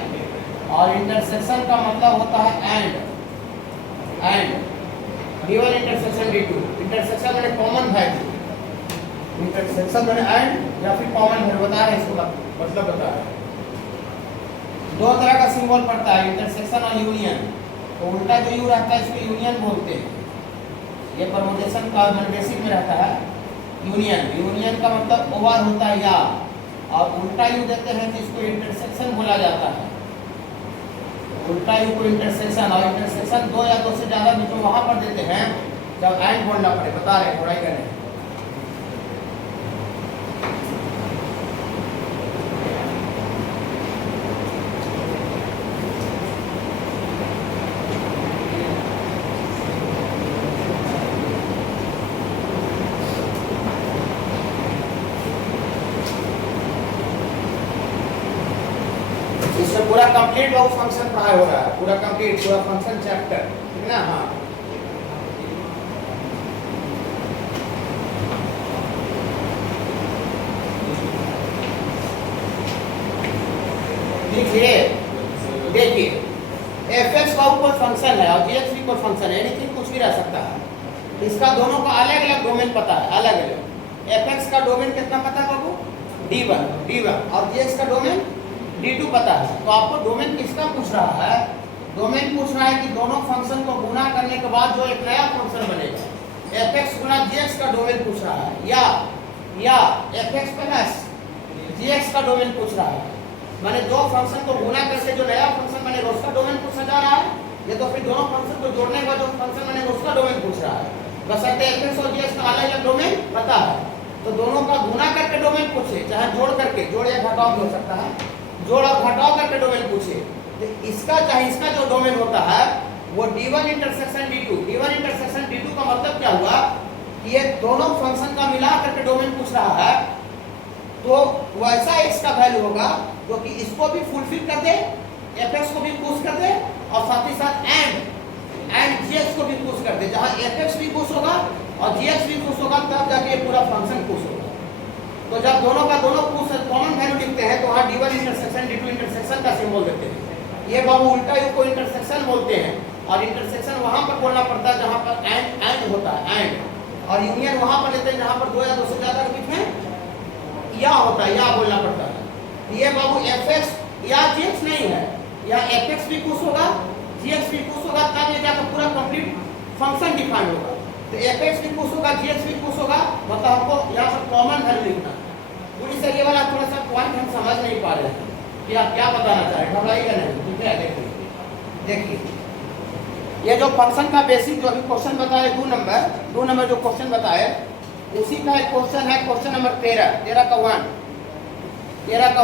और इंटरसेक्शन का मतलब होता है and d1 intersection d2। Intersection मैंने कॉमन वैल्यू, इंटरसेक्शन मैंने एंड या फिर कॉमन वैल्यू बता रहे हैं, इसको मतलब बता रहे हैं। दो तरह का सिंबल पड़ता है, इंटरसेक्शन और यूनियन। तो उल्टा जो यू रहता है इसको यूनियन बोलते हैं। ये परमुटेशन का बेसिक में रहता है यूनियन का मतलब ओवर होता है या, और उल्टा यू देते हैं तो इसको इंटरसेक्शन बोला जाता है। उल्टा यू को इंटरसेक्शन, और इंटरसेक्शन 2 या 2 से ज्यादा बीच में वहां पर देते हैं जब एंड बोलना पड़े। बता रहे पढ़ाई कर रहे हैं। पूरा कंप्लीट वो फंक्शन पढ़ाई हो रहा है, पूरा कंप्लीट पूरा फंक्शन चैप्टर, ठीक है ना? हाँ, फंक्शन है और जीएक्स भी कोई फंक्शन है, एनीथिंग कुछ भी रह सकता है। इसका दोनों का अलग अलग डोमेन पता है, अलग अलग। एफ का डोमेन कितना पता है बाबू? D1 और जीएक्स का डोमेन D2 पता है। तो आपको डोमेन किसका पूछ रहा है? डोमेन पूछ रहा है कि दोनों फंक्शन को गुना करने के बाद जो एक नया फंक्शन बनेगा, एफ गुना जीएक्स का डोमेन पूछ रहा है, या एफ प्लस जीएक्स का डोमेन पूछ रहा है। माने दो फंक्शन को गुना करके जो नया फंक्शन बनेगा उसका डोमेन पूछा जा रहा है, या तो फिर दोनों फंक्शन को जोड़ने के बाद जो फंक्शन बनेगा उसका डोमेन पूछ रहा है। बशर्ते एफ और जीएक्स का अलग अलग डोमेन पता है। तो दोनों का गुना करके डोमेन पूछे, चाहे जोड़ करके, जोड़ या घटाव हो सकता है, जोड़ और घटाव करके डोमेन पूछे। तो इसका चाहे इसका जो डोमेन होता है वो D1 इंटरसेक्शन D2 का मतलब क्या हुआ कि ये दोनों फंक्शन का मिला करके डोमेन पूछ रहा है। तो वैसा x का वैल्यू होगा जो कि इसको भी फुलफिल कर दे, fx को भी पुश कर दे, और साथ ही साथ एंड gx को भी पुश कर दे। जहां fx भी पुश होगा और gx भी पुश होगा तब जाके ये पूरा फंक्शन पुश होगा। तो जब दोनों का दोनों पुश कॉमन वैल्यू लिखते हैं तो वहां D1 इंटरसेक्शन D2 इंटरसेक्शन का सिंबल देते हैं। ये बाबू उल्टा यू को इंटरसेक्शन बोलते हैं, और इंटरसेक्शन वहां पर बोलना पड़ता है जहां पर एंड होता है, एंड। और यूनियन वहां पर लेते हैं जहां पर दो या दो से ज्यादा के बीच में या होता है, या बोलना पड़ता है। ये बाबू fx या gx नहीं है, या fx भी पुश होगा, gx भी पुश होगा, तब ये जाकर पूरा कंप्लीट फंक्शन डिफाइन होगा। तो fx भी पुश होगा, gx भी पुश होगा, मतलब हमको यहाँ पर कॉमन वैल्यू लिखना है। पूरी से ये वाला थोड़ा सा पॉइंट हम समझ नहीं पा रहे हैं कि आप क्या बताना चाह रहे हैं, घबराइएगा नहीं, ठीक है। देखिए ये जो फंक्शन का बेसिक जो अभी क्वेश्चन बताए 2 नंबर जो क्वेश्चन बताए उसी का एक क्वेश्चन है, क्वेश्चन नंबर 13 का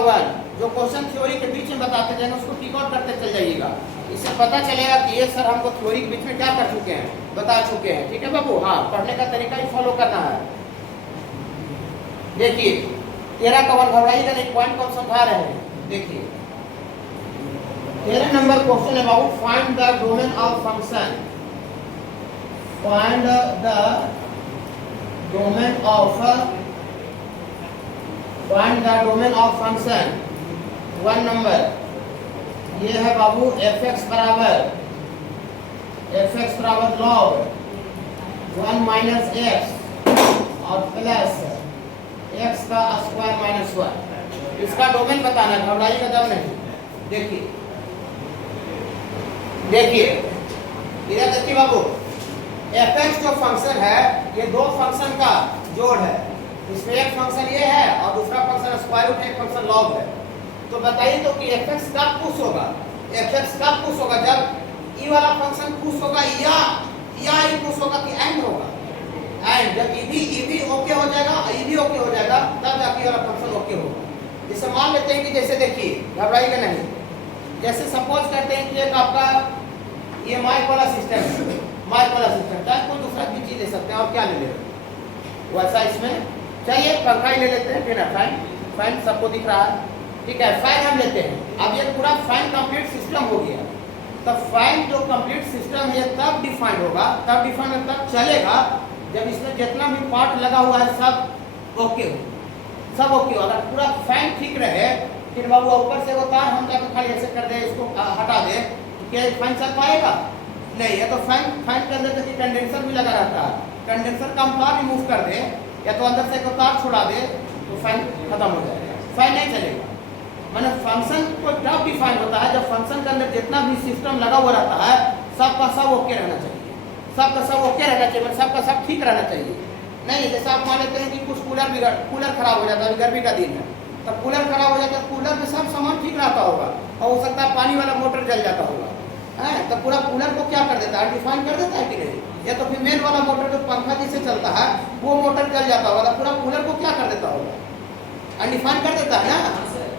1 जो क्वेश्चन थ्योरी के बीच में बताते जाएंगे उसको टिक आउट करते चल जाइएगा। इससे पता चलेगा कि ये सर हमको थ्योरी के बीच में क्या कर चुके हैं, बता चुके हैं, ठीक है बाबू। हाँ, पढ़ने का तरीका ही फॉलो करना है। देखिए 13 का 1, घबराइएगा नहीं, पॉइंट को समझा रहे हैं। देखिए 13 नंबर क्वेश्चन है बाबू, find the domain of function, find the domain of function. 1 number ये है बाबू fx बराबर log 1 माइनस x और प्लस x का स्क्वायर माइनस 1। इसका डोमेन बताना है, घबराइएगा जब नहीं। देखिए इधर देखिए बाबू, fx जो फंक्शन है ये दो फंक्शन का जोड़ है। इसमें एक फंक्शन ये है और दूसरा फंक्शन स्क्वायर रूट एक फंक्शन लॉग है। तो बताइए तो कि fx कब पुश होगा? जब ई वाला फंक्शन पुश होगा या ई पुश होगा कि एंड होगा? एंड। जब ई भी ओके हो जाएगा, ओके हो जाएगा तब जाके वाला फंक्शन ओके होगा। जैसे मान लेते हैं कि जैसे देखिए, घबराइएगा नहीं, जैसे सपोज करते हैं कि एक आपका ये माइक वाला सिस्टम है, चाहे कोई दूसरा भी चीज ले सकते हैं, और क्या ले लेते वैसा इसमें चाहिए, पंखा ही ले लेते हैं, फिर फैन सबको दिख रहा है, ठीक है, फैन हम लेते हैं। अब ये पूरा फैन कंप्लीट सिस्टम हो गया। तो फैन जो कंप्लीट सिस्टम है तब डिफाइंड होगा, तब चलेगा जब इसमें जितना भी पार्ट लगा हुआ है सब ओके हो। अगर पूरा फैन ठीक रहे, फिर बाबू ऊपर से वो तार हम जाकर खाली ऐसे कर दे, इसको हटा दे, तो क्या फैन चल पाएगा? नहीं। या तो फैन के अंदर देखिए कंडेंसर भी लगा रहता है, कंडेंसर का हम तार रिमूव कर दे या तो अंदर से एक तार छुड़ा दे तो फैन खत्म हो जाएगा, फैन नहीं चलेगा। माने फंक्शन को तब डिफाइन होता है जब फंक्शन के अंदर जितना भी सिस्टम लगा हुआ रहता है सबका सब ओके रहना चाहिए, सबका सब ठीक रहना चाहिए। नहीं जैसे आप मान लेते हैं कि कुछ कूलर खराब हो जाता है, गर्मी का दिन है, तब कूलर खराब हो जाता है, कूलर में सब सामान ठीक रहता होगा और हो सकता है पानी वाला मोटर जल जाता होगा, है तो पूरा कूलर को क्या कर देता है, डिफाइन कर देता है कि नहीं? या तो फिर मेन वाला मोटर जो पंखा जिससे चलता है वो मोटर जल जाता होगा, तो पूरा कूलर को क्या कर देता होगा, अनडिफाइन कर देता है ना।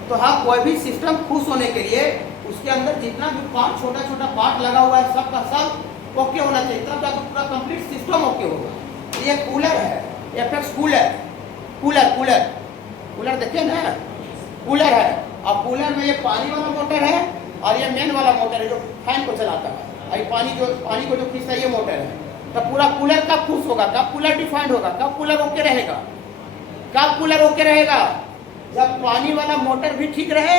तो हाँ, कोई भी सिस्टम खुश होने के लिए उसके अंदर जितना भी पार्ट, छोटा छोटा पार्ट लगा हुआ है सबका सब ओके होना चाहिए, तब जाकर पूरा कंप्लीट सिस्टम ओके होगा। ये कूलर है, एफएक्स कूलर देखिए ना, कूलर है। अब कूलर में ये पानी वाला मोटर है और ये मेन वाला मोटर है जो फैन को चलाता है, और पानी को जो खींचता है ये मोटर है। तो पूरा कूलर कब खुश होगा, कब कूलर डिफाइंड होगा, कब कूलर ओके रहेगा, जब पानी वाला मोटर भी ठीक रहे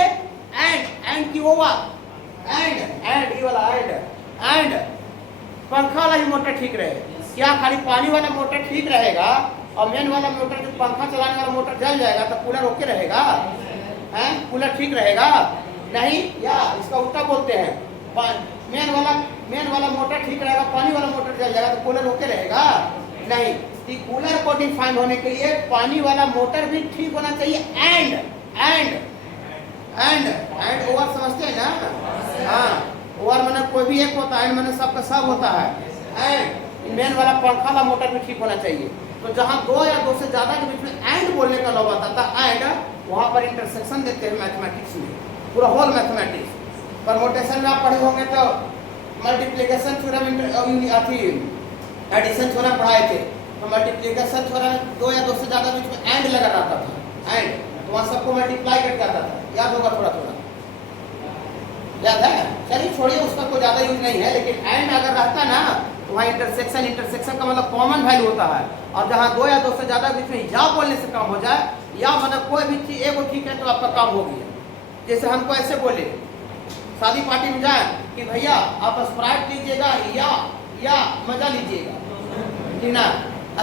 एंड की वो बात एंड पंखा वाला ही मोटर ठीक रहे? क्या खाली पानी वाला मोटर ठीक रहेगा और मेन वाला मोटर जो पंखा चलाने वाला मोटर जल जाएगा तो कूलर ओके रहेगा? हैं, कूलर ठीक रहेगा? नहीं, या इसका उल्टा बोलते हैं, मेन वाला मोटर ठीक रहेगा, पानी वाला मोटर जल जाएगा तो कूलर ओके रहेगा? नहीं। कि कूलर को डिफाइन होने के लिए पानी वाला मोटर भी ठीक होना चाहिए। एंड ओवर समझते हैं ना? हाँ, ओवर मैंने कोई भी एक होता है, एंड मैंने सबका सब होता है। एंड मेन वाला पंखा वाला मोटर भी ठीक होना चाहिए। तो जहाँ दो या दो से ज्यादा के बीच में एंड बोलने का लॉ आता था एंड, वहाँ पर इंटरसेक्शन देते हैं मैथमेटिक्स में, पूरा होल मैथमेटिक्स। परमोटेशन में आप पढ़े होंगे तो मल्टीप्लिकेशन थ्योरम, एडिशन थ्योरम पढ़ाए थे। तो मल्टीप्लिकेशन थ्योरम दो या दो से ज्यादा बीच में एंड लगा रहता था, एंड तो वहाँ सबको मल्टीप्लाई करके आता था। याद होगा थोड़ा थोड़ा, याद है? चलिए छोड़िए, उसका कोई ज्यादा यूज नहीं है। लेकिन एंड अगर रहता ना तो वहाँ इंटरसेक्शन का मतलब कॉमन वैल्यू होता है। और जहाँ दो या दो से ज्यादा बीच में या बोलने से काम हो जाए, या मतलब कोई भी चीज एगो ठीक है तो आपका काम हो गया। जैसे हमको ऐसे बोले शादी पार्टी में जाए कि भैया आप स्प्राइट लीजिएगा या मजा लीजिएगा, ठीक ना?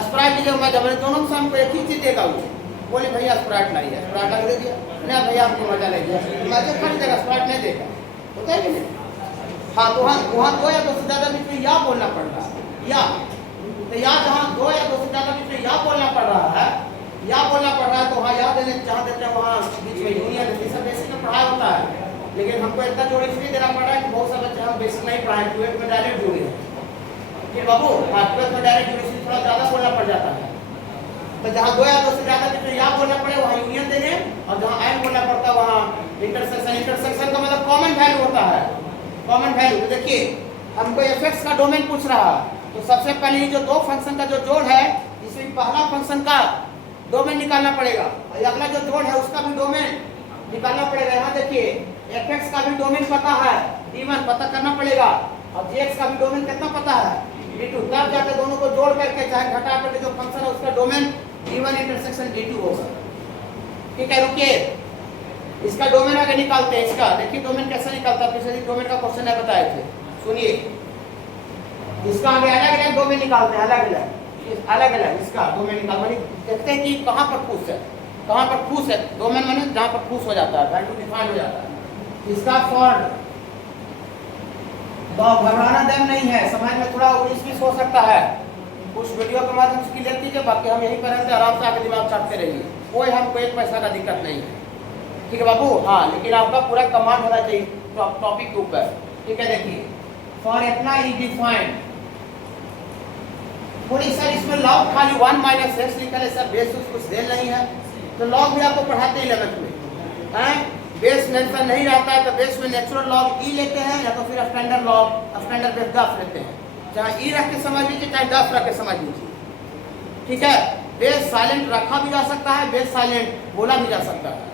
स्प्राइट लीजिएगा मजा, मैंने दोनों से हमको एक ही चीज देगा। वो बोले भैया स्प्राइट लाइए, स्प्राइट ला दे दिया ना, भैया हमको मजा ले दिया, मजा खा लीजिएगा, स्प्राइट नहीं देगा, होता है कि नहीं? हाँ, तो वहाँ दो या दो से ज्यादा बीच में या बोलना पड़ रहा है, या तो या जहाँ दो या दो से ज्यादा बीच में या बोलना पड़ रहा है, तो वहाँ या देने जहाँ देते हैं वहाँ बीच में यूनियन देते हैं। सब बेसिक में पढ़ाया होता है, लेकिन हमको इतना जोड़ इसलिए देना पड़ रहा है कि बहुत सारे बच्चे हम बेसिक नहीं पढ़ाए, 12th में डायरेक्ट जुड़े हैं। फिर बाबू 12th में डायरेक्ट जुड़े, थोड़ा ज्यादा बोलना पड़ जाता है। तो जहाँ दो या दो से ज्यादा बीच में या बोलना पड़े वहाँ यूनियन देने, और जहाँ एंड बोलना पड़ता है वहाँ इंटरसेक्शन का मतलब कॉमन वैल्यू होता है। कॉमन वैल्यू तो देखिए, हमको एफएक्स का डोमेन पूछ रहा है, तो सबसे पहले जो दो फंक्शन का जो जोड़ है, इसमें पहला फंक्शन का डोमेन निकालना पड़ेगा, और अगला जो जोड़ है उसका भी डोमेन निकालना पड़ेगा। यहाँ देखिए एफएक्स का भी डोमेन पता है, d1 पता करना पड़ेगा, और gx का भी डोमेन कितना पता है, d2। तब जाकर दोनों को जोड़ करके चाहे घटा करके जो फंक्शन है उसका डोमेन d1 इंटरसेक्शन d2 होगा। ठीक है, रुकिए, इसका डोमेन आगे निकालते हैं। इसका देखिए डोमेन कैसे निकालता है, पिछले डोमेन का क्वेश्चन है बताए थे, सुनिए। इसका आगे अलग अलग डोमेन निकालते हैं, अलग अलग इसका डोमेन निकाल, मानी देखते हैं कि कहाँ पर फूस है, डोमेन माने जहाँ पर फूस हो जाता है, वैल्यू डिफाइन हो जाता है। इसका फॉर घबराना देम नहीं है, समझ में थोड़ा 19-20 हो सकता है, कुछ वीडियो के माध्यम से क्लियर कीजिए, बाकी हम यहीं पर रहते आराम से आगे दिमाग चाटते रहिए, कोई हमको एक पैसा का दिक्कत नहीं है। ठीक है बाबू? हाँ, लेकिन आपका पूरा कमांड होना चाहिए टॉपिक के ऊपर। ठीक है, देखिए फॉर इतना इज डिफाइंड, पूरी सर इसमें लॉग खाली 1 - x लिखा है सर, बेस कुछ दे नहीं है, तो लॉग भी आपको पढ़ाते हैं 11th में, हैं? बेस मेंशन नहीं रहता है तो बेस में नेचुरल लॉग ई लेते हैं, या तो फिर स्टैंडर्ड बेस 10 लेते हैं, चाहे ई रख के समझ लीजिए चाहे 10 रख के समझ लीजिए। ठीक है, बेस साइलेंट रखा भी जा सकता है, बेस साइलेंट बोला भी जा सकता है।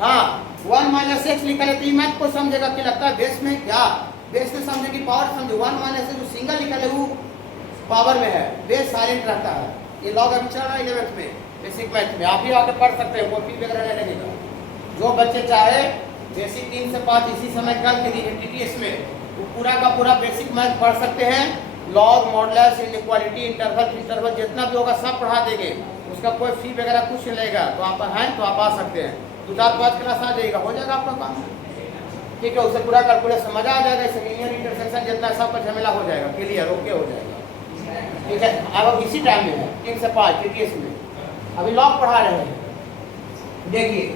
हाँ, 1 - x लिखा है तो मैथ को समझेगा कि लगता है बेस में क्या, बेस में समझे कि पावर समझे, 1 - x जो सिंगल लिखा है वो पावर में है, बेस साइलेंट रहता है। ये लॉग अभी चल रहा है 11th में बेसिक मैथ में, आप भी आकर पढ़ सकते हैं, कॉपी वगैरह नहीं लगेगा। जो बच्चे चाहे बेसिक 3 से 5 इसी समय कल के लिए TTS में वो पूरा का पूरा बेसिक मैथ पढ़ सकते हैं। लॉग, मॉडुलस, इनइक्वालिटी, इंटरवल जितना भी होगा सब पढ़ा देंगे, उसका कोई फी वगैरह कुछ नहीं लेगा। तो आप हैं तो आप आ सकते हैं, 2-4-5 क्लास आ जाएगा, हो जाएगा आपका काम। ठीक है, उससे पूरा कैलकुलेशन मजा आ जाएगा, इससे लीनियर इंटरसेक्शन जितना सब कुछ झमेला हो जाएगा, क्लियर ओके हो जाएगा। ठीक है, अब इसी टाइम में है 3 से 5 TTS में, अभी लॉग पढ़ा रहे हैं। देखिए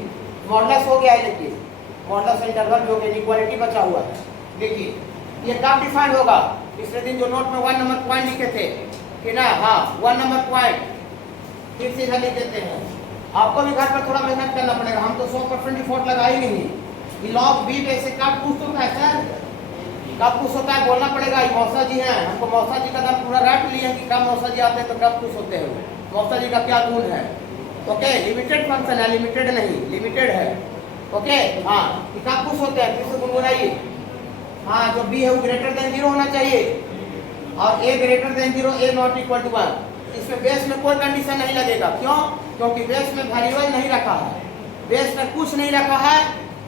मॉडुलस हो गया है, देखिए मॉडुलस इंटरवल हो गया, इक्वालिटी बचा हुआ है। देखिए ये कब डिफाइन होगा, पिछले दिन जो नोट में 1 नंबर पॉइंट लिखे थे कि ना, हाँ 1 नंबर पॉइंट फिर से लिख देते हैं। आपको भी घर पर थोड़ा मेहनत करना पड़ेगा, हम तो 100% डिफॉल्ट लगा ही नहीं। लॉग बी वैसे कब पूछ होता है सर, कब पूछ होता है बोलना पड़ेगा। मौसा जी हैं, हमको मौसा जी का नाम पूरा रट लिया कि कब मौसा जी आते हैं तो कब पूछ होते हैं, मौसा जी का क्या गुण है। ओके, लिमिटेड फंक्शन है, लिमिटेड नहीं, लिमिटेड है। ओके, हाँ कब पुश होते हैं, फिर से गुनगुनाइए। हाँ, जो बी है वो ग्रेटर देन 0 होना चाहिए, और a greater than 0, a not equal to 1। इसमें बेस में कोई कंडीशन नहीं लगेगा, क्यों? क्योंकि बेस में वेरिएबल नहीं रखा है, बेस में कुछ नहीं रखा है,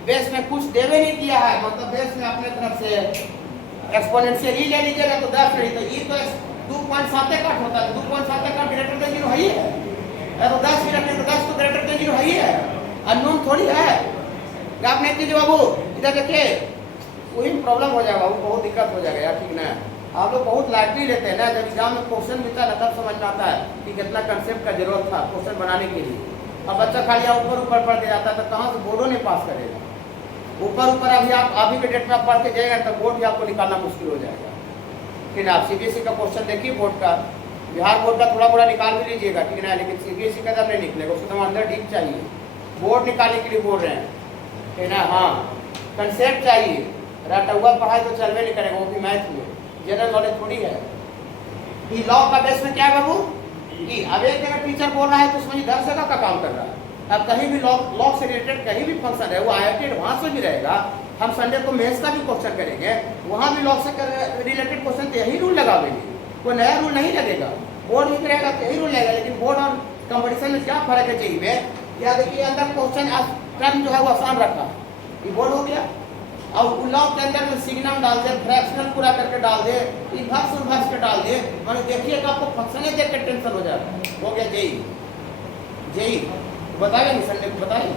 बेस में कुछ देवे नहीं किया है, मतलब बेस में अपने तरफ से एक्सपोनेंशियल ई ले लीजिएगा तो 10 नहीं, तो ई तो 2.7 कट होता है, 2.7 कट ग्रेटर देन 0 है ही है, तो 10 ग्रेटर तो 10 तो ग्रेटर देन 0 है ही है, अननोन थोड़ी है। आप नहीं कीजिए बाबू, इधर देखिए वही प्रॉब्लम हो जाएगा, वो बहुत दिक्कत हो जाएगा यार, ठीक ना। आप लोग बहुत लाइटली लेते हैं ना, जब एग्जाम में क्वेश्चन मिलता है तब समझ में आता है कि कितना कंसेप्ट का जरूरत था क्वेश्चन बनाने के लिए। अब बच्चा खाली ऊपर ऊपर पढ़ के जाता है तो कहाँ से बोर्डों ने पास करेगा। ऊपर ऊपर अभी आप अभी के डेट में आप पढ़ के जाएगा तो बोर्ड भी आपको निकालना मुश्किल हो जाएगा। ठीक है, आप सीबीएसई का क्वेश्चन देखिए, बोर्ड का, बिहार बोर्ड का थोड़ा मोड़ा निकाल भी लीजिएगा, ठीक है ना, लेकिन सीबीएसई का तब नहीं निकलेगा, उसको तो अंदर डीप चाहिए, बोर्ड निकालने के लिए बोल रहे हैं, ठीक है ना। हाँ, कंसेप्ट चाहिए, रटा हुआ पढ़ाई तो चलवे नहीं करेगा, वो भी मैथ में, जनरल नॉलेज थोड़ी है। कि लॉ का बेस में क्या है बाबू, कि अब एक जगह टीचर बोल रहा है तो समझिए 10 जगह का काम कर रहा है। अब कहीं भी लॉ से रिलेटेड कहीं भी फंक्शन है, वो IIT एडवांस में भी रहेगा, हम संडे को मेंस का भी क्वेश्चन करेंगे, वहाँ भी लॉ से रिलेटेड क्वेश्चन तो यही रूल लगावेंगे, कोई नया रूल नहीं लगेगा, बोर्ड भी करेगा तो यही रूल लगेगा। लेकिन बोर्ड और कंपटीशन में क्या फर्क है चाहिए में, क्या देखिए अंदर क्वेश्चन टर्म जो है वो आसान रखा, ये बोर्ड हो गया। और लॉ के अंदर में सिग्नम डाल दे, फ्रैक्शनल पूरा करके डाल दे, इन्वर्स उन्वर्स के डाल दे, मैंने देखिएगा आपको फंक्शन देख कर टेंशन हो जाएगा। हो गया जेई बताएंगे संडे को बताएंगे,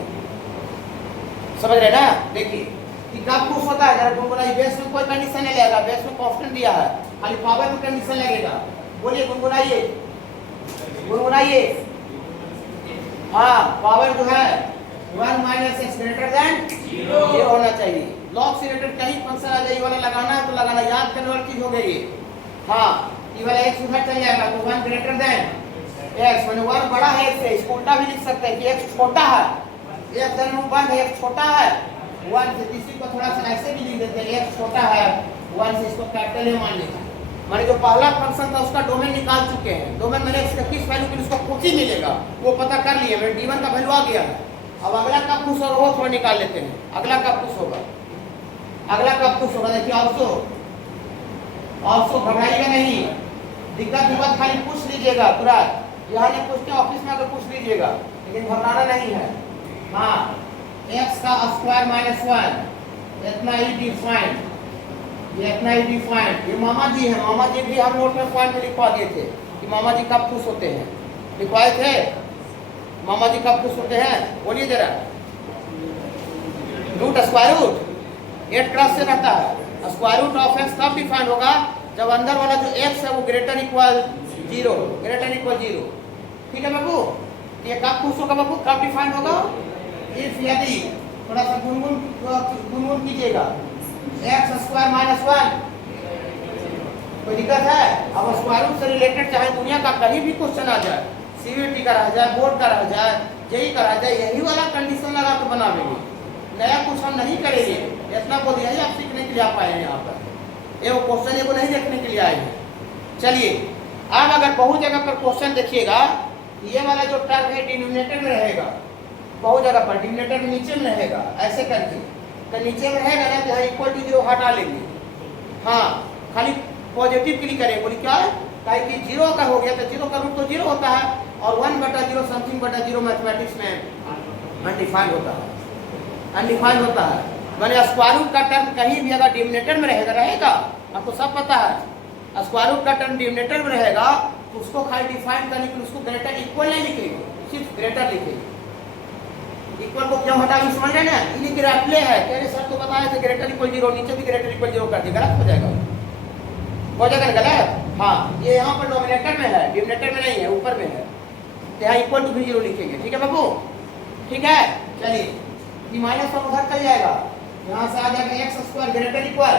समझ रहे ना। देखिए कि कब कुछ होता है, जरा गुनगुनाइए, बेस में कोई कंडीशन नहीं लगेगा, बेस में कांस्टेंट दिया है, खाली पावर में कंडीशन लगेगा। बोलिए गुनगुनाइए, गुनगुनाइए। हाँ, पावर जो है 1 - x ग्रेटर देन 0 होना चाहिए। लॉग से रिलेटेड कहीं फंक्शन आ जाए, ये वाला लगाना है तो लगाना, याद करने वाली चीज हो गई ये। हाँ, ये वाला x उधर चल जाएगा तो 1 ग्रेटर देन x, मैंने 1 बड़ा है x से, इसको उल्टा भी लिख सकते हैं कि x छोटा है, x धन 1 है, x छोटा है 1 से, इसी को थोड़ा सा ऐसे भी लिख देते हैं, x छोटा है 1 से, इसको कैपिटल ए मान लेते हैं। मैंने जो पहला फंक्शन था उसका डोमेन निकाल चुके हैं, डोमेन मैंने x का किस वैल्यू के लिए उसको कुछ ही मिलेगा वो पता कर लिए, मेरे d1 का वैल्यू आ गया है। अब अगला कब पुश होगा वो थोड़ा निकाल लेते हैं, अगला कब पुश होगा, अगला कब पुश होगा। देखिए ऑल्सो घबराइएगा नहीं, दिक्कत खाली पूछ लीजिएगा, पूरा यहाँ नहीं पूछते, ऑफिस में आकर पूछ लीजिएगा, लेकिन घबराना नहीं है। हाँ, x का स्क्वायर माइनस 1 इतना ही डिफाइंड, ये इतना ही डिफाइंड, ये मामा जी है, मामा जी भी हम नोट में पॉइंट में लिखवा दिए थे कि मामा जी कब खुश होते हैं, लिखवाए थे मामा जी कब खुश होते हैं, बोलिए जरा। रूट स्क्वायर रूट 8 क्लास से रहता है, स्क्वायर रूट ऑफ x कब डिफाइंड होगा, जब अंदर वाला जो x है वो ग्रेटर इक्वल 0, ग्रेटर इक्वल 0। ठीक है बाबू, ये कब खुश होगा बाबू, कब डिफाइंड होगा, इफ यदि, थोड़ा सा गुनगुन कीजिएगा, x स्क्वायर माइनस 1, कोई दिक्कत है। अब स्क्वायर रूट से रिलेटेड चाहे दुनिया का कहीं भी क्वेश्चन आ जाए, सीबीएसई का रह जाए, बोर्ड का रह जाए, जेई का रह जाए, यही वाला कंडीशन लगा के बनावेंगे, नया कुछ हम नहीं करेंगे। इतना बोल दिया आप सीखने के लिए आप आए हैं यहाँ पर, ये वो क्वेश्चन को नहीं देखने के लिए आए हैं। चलिए अब अगर बहुत जगह पर क्वेश्चन देखिएगा, ये वाला जो टर्म है डिनोमिनेटर में रहेगा, बहुत जगह पर डिनोमिनेटर में नीचे में रहेगा, ऐसे करके तो नीचे में रहेगा ना, तो इक्वल टू 0 हटा लेंगे। हाँ, खाली पॉजिटिव क्लिक करें, बोली क्या है, कहे कि 0 का हो गया तो 0 का रूट तो 0 होता है, और 1/0 समथिंग बटा 0 मैथमेटिक्स में अनडिफाइंड होता है, अनडिफाइंड होता है। मैंने स्क्वायर रूट का टर्म कहीं भी अगर डिनोमिनेटर में रहेगा, आपको सब पता है, स्क्वायर रूट का टर्म डिनोमिनेटर में रहेगा तो उसको खाली डिफाइन करने के लिए उसको ग्रेटर इक्वल नहीं लिखेंगे, सिर्फ ग्रेटर लिखेंगे। इक्वल को क्यों हटा समझ रहे ना, ये ग्रेटले है, तेरे सर तो बताया था ग्रेटर इक्वल 0, नीचे भी ग्रेटर इक्वल 0 कर दिया, गलत हो जाएगा, हो जाएगा गलत। हाँ, ये यहाँ पर डोमिनेटर में है, डिनोमिनेटर में नहीं है, ऊपर में है, तो यहाँ इक्वल टू भी 0 लिखेंगे। ठीक है बाबू, ठीक है। चलिए ये -1 उधर चल जाएगा, यहाँ से आ जाएगा x square greater equal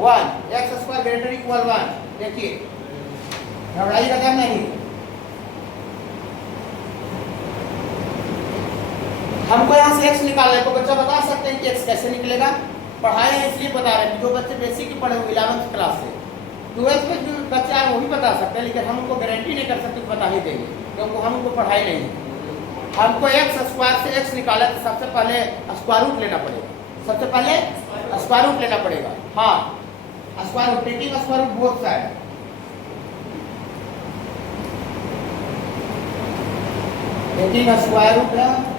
1, x square greater equal 1। देखिए घबराइएगा क्या नहीं, हमको यहाँ से x निकालना है, तो बच्चा बता सकते हैं कि x कैसे निकलेगा, पढ़ाए हैं इसलिए बता रहे हैं, जो बच्चे बेसिक पढ़े हुए 11th क्लास से 12th में जो बच्चे आए वो भी बता सकते हैं, लेकिन हम उनको गारंटी नहीं कर सकते बता ही देंगे, क्योंकि हम उनको पढ़ाई नहीं है। हमको x स्क्वायर से x निकाला तो सबसे पहले स्क्वायर रूट लेना पड़ेगा, सबसे पहले स्क्वायर रूट लेना पड़ेगा। हाँ, square root, taking square root both side, taking square root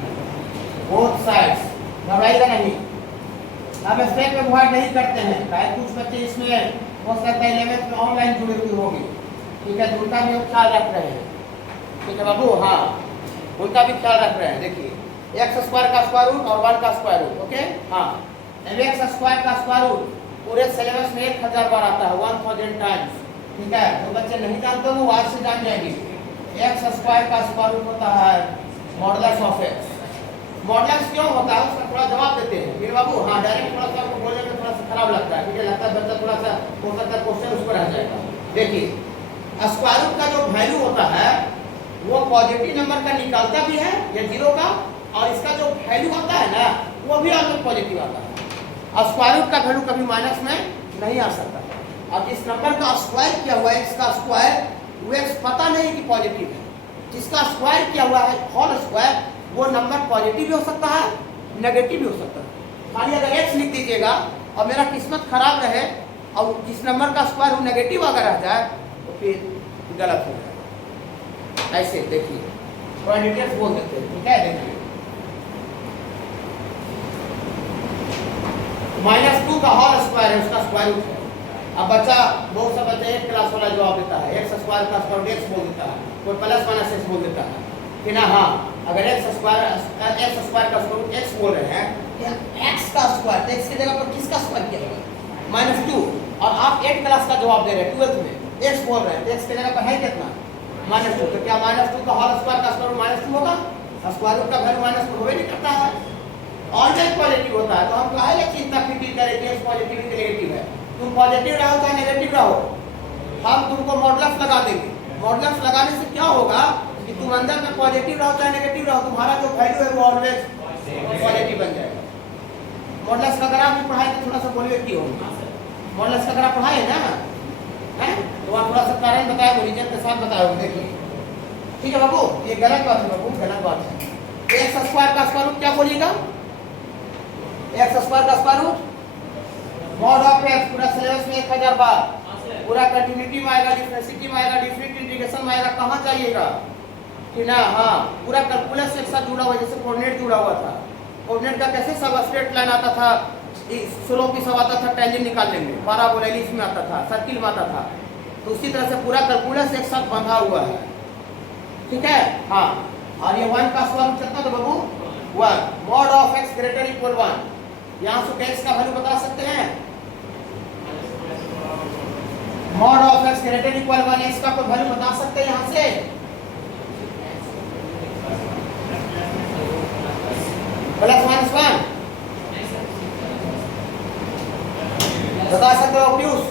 both sides, घबराइएगा नहीं, अब स्टेप में अवॉइड नहीं करते हैं, चाहे कुछ बच्चे इसमें हो सकता है 11th में ऑनलाइन जुड़ी हुई होगी, ठीक है, तो उनका भी ख्याल रख रहे हैं, ठीक है बाबू, हाँ उनका भी ख्याल रख रहे हैं। देखिए एक्स स्क्वायर का स्क्वायर रूट और 1 का स्क्वायर रूट, ओके, हाँ एक्स स्क्वायर का स्क्वायर रूट पूरे सिलेबस में 1000 बार आता है, 1000 टाइम्स, ठीक है, तो बच्चे नहीं जानते वो आज से जान जाएंगे। एक्स स्क्वायर का स्क्वायर रूट होता है मॉडुलस ऑफ एक्स। मॉडुलस क्यों होता है उसका थोड़ा जवाब देते हैं फिर बाबू, हाँ डायरेक्ट थोड़ा सा आपको बोलने में थोड़ा सा खराब लगता है, ठीक है, लगता है बच्चा थोड़ा सा हो सकता है क्वेश्चन उस पर रह जाएगा। देखिए स्क्वायर रूट का जो वैल्यू होता है वो पॉजिटिव नंबर का निकालता भी है या जीरो का, और इसका जो वैल्यू होता है ना वो भी ऑलवेज पॉजिटिव आता है। स्क्वायर रूट का वैल्यू कभी माइनस में नहीं आ सकता। अब जिस नंबर का स्क्वायर किया हुआ है एक्स का स्क्वायर, वो एक्स पता नहीं कि पॉजिटिव है, जिसका स्क्वायर किया हुआ है होल स्क्वायर वो नंबर पॉजिटिव भी हो सकता है नेगेटिव भी हो सकता है। खाली अगर एक्स लिख दीजिएगा और मेरा किस्मत खराब रहे और जिस नंबर का स्क्वायर वो नेगेटिव अगर रह जाए तो फिर गलत हो जाए। ऐसे देखिए थोड़ा डिटेल्स बोल देते हैं, ठीक है, देखिए -2 का होल स्क्वायर है उसका स्क्वायर रूट है। अब बच्चा बहुत सा बच्चा एक क्लास वाला जवाब देता है एक्स स्क्वायर का स्क्वायर एक्स बोल देता है, कोई प्लस माइनस एक्स बोल देता है कि ना, हाँ अगर एक्स स्क्वायर का स्क्वायर एक्स बोल रहे हैं, एक्स का स्क्वायर एक्स की जगह पर किसका स्क्वायर किया होगा -2, और आप 8 क्लास का जवाब दे रहे हैं 12th में एक्स बोल रहे हैं तो एक्स की जगह पर है कितना -2, तो क्या -2 का होल स्क्वायर का स्क्वायर -2 होगा? स्क्वायर रूट का वैल्यू -2 होवे नहीं करता है, ऑलवेज पॉजिटिव होता है। तो हम काहे चिंता फिक्र करें कि एक्स पॉजिटिव है नेगेटिव है, तुम पॉजिटिव रहो चाहे नेगेटिव रहो, हम तुमको मॉडुलस लगा देंगे। मॉडुलस लगाने से क्या होगा कि तुम अंदर में पॉजिटिव रहो चाहे नेगेटिव रहो, तुम्हारा जो वैल्यू है वो ऑलवेज पॉजिटिव बन जाएगा। मॉडुलस का ग्राफ भी पढ़ाए तो थोड़ा सा बोलिए क्यों मॉडुलस का ग्राफ पढ़ाए ना, है तो वहाँ थोड़ा सा कारण बताया रीजन के साथ बताया, देखिए ठीक है बाबू, ये गलत बात है बाबू, गलत बात है। एक्स स्क्वायर का स्क्वायर रूट क्या बोलिएगा, एक्स स्क्वायर का square root mod of X पूरा सिलेबस में 1000 बार, पूरा कंटिन्यूटी में आएगा, डिफरेंशिएटिव में आएगा, डिफरेंट इंटीग्रेशन में आएगा, कहाँ चाहिएगा कि ना, हाँ पूरा कैलकुलस के साथ जुड़ा हुआ, जैसे कोऑर्डिनेट जुड़ा हुआ था, कोऑर्डिनेट का कैसे सब स्ट्रेट लाइन आता था, स्लोप भी सब आता था, टेंजेंट निकाल लेंगे, पाराबोला इसमें आता था, सर्किल में आता था, तो उसी तरह से पूरा कैलकुलस एक साथ बंधा हुआ है, ठीक है, हाँ। और ये 1 का स्क्वायर रूट कितना था बाबू 1, mod of x greater equal 1, यहाँ से एक्स का वैल्यू बता सकते हैं, mod of x greater equal 1 x का कोई वैल्यू बता सकते हैं यहाँ से, +-1 बता सकते हो प्यूस,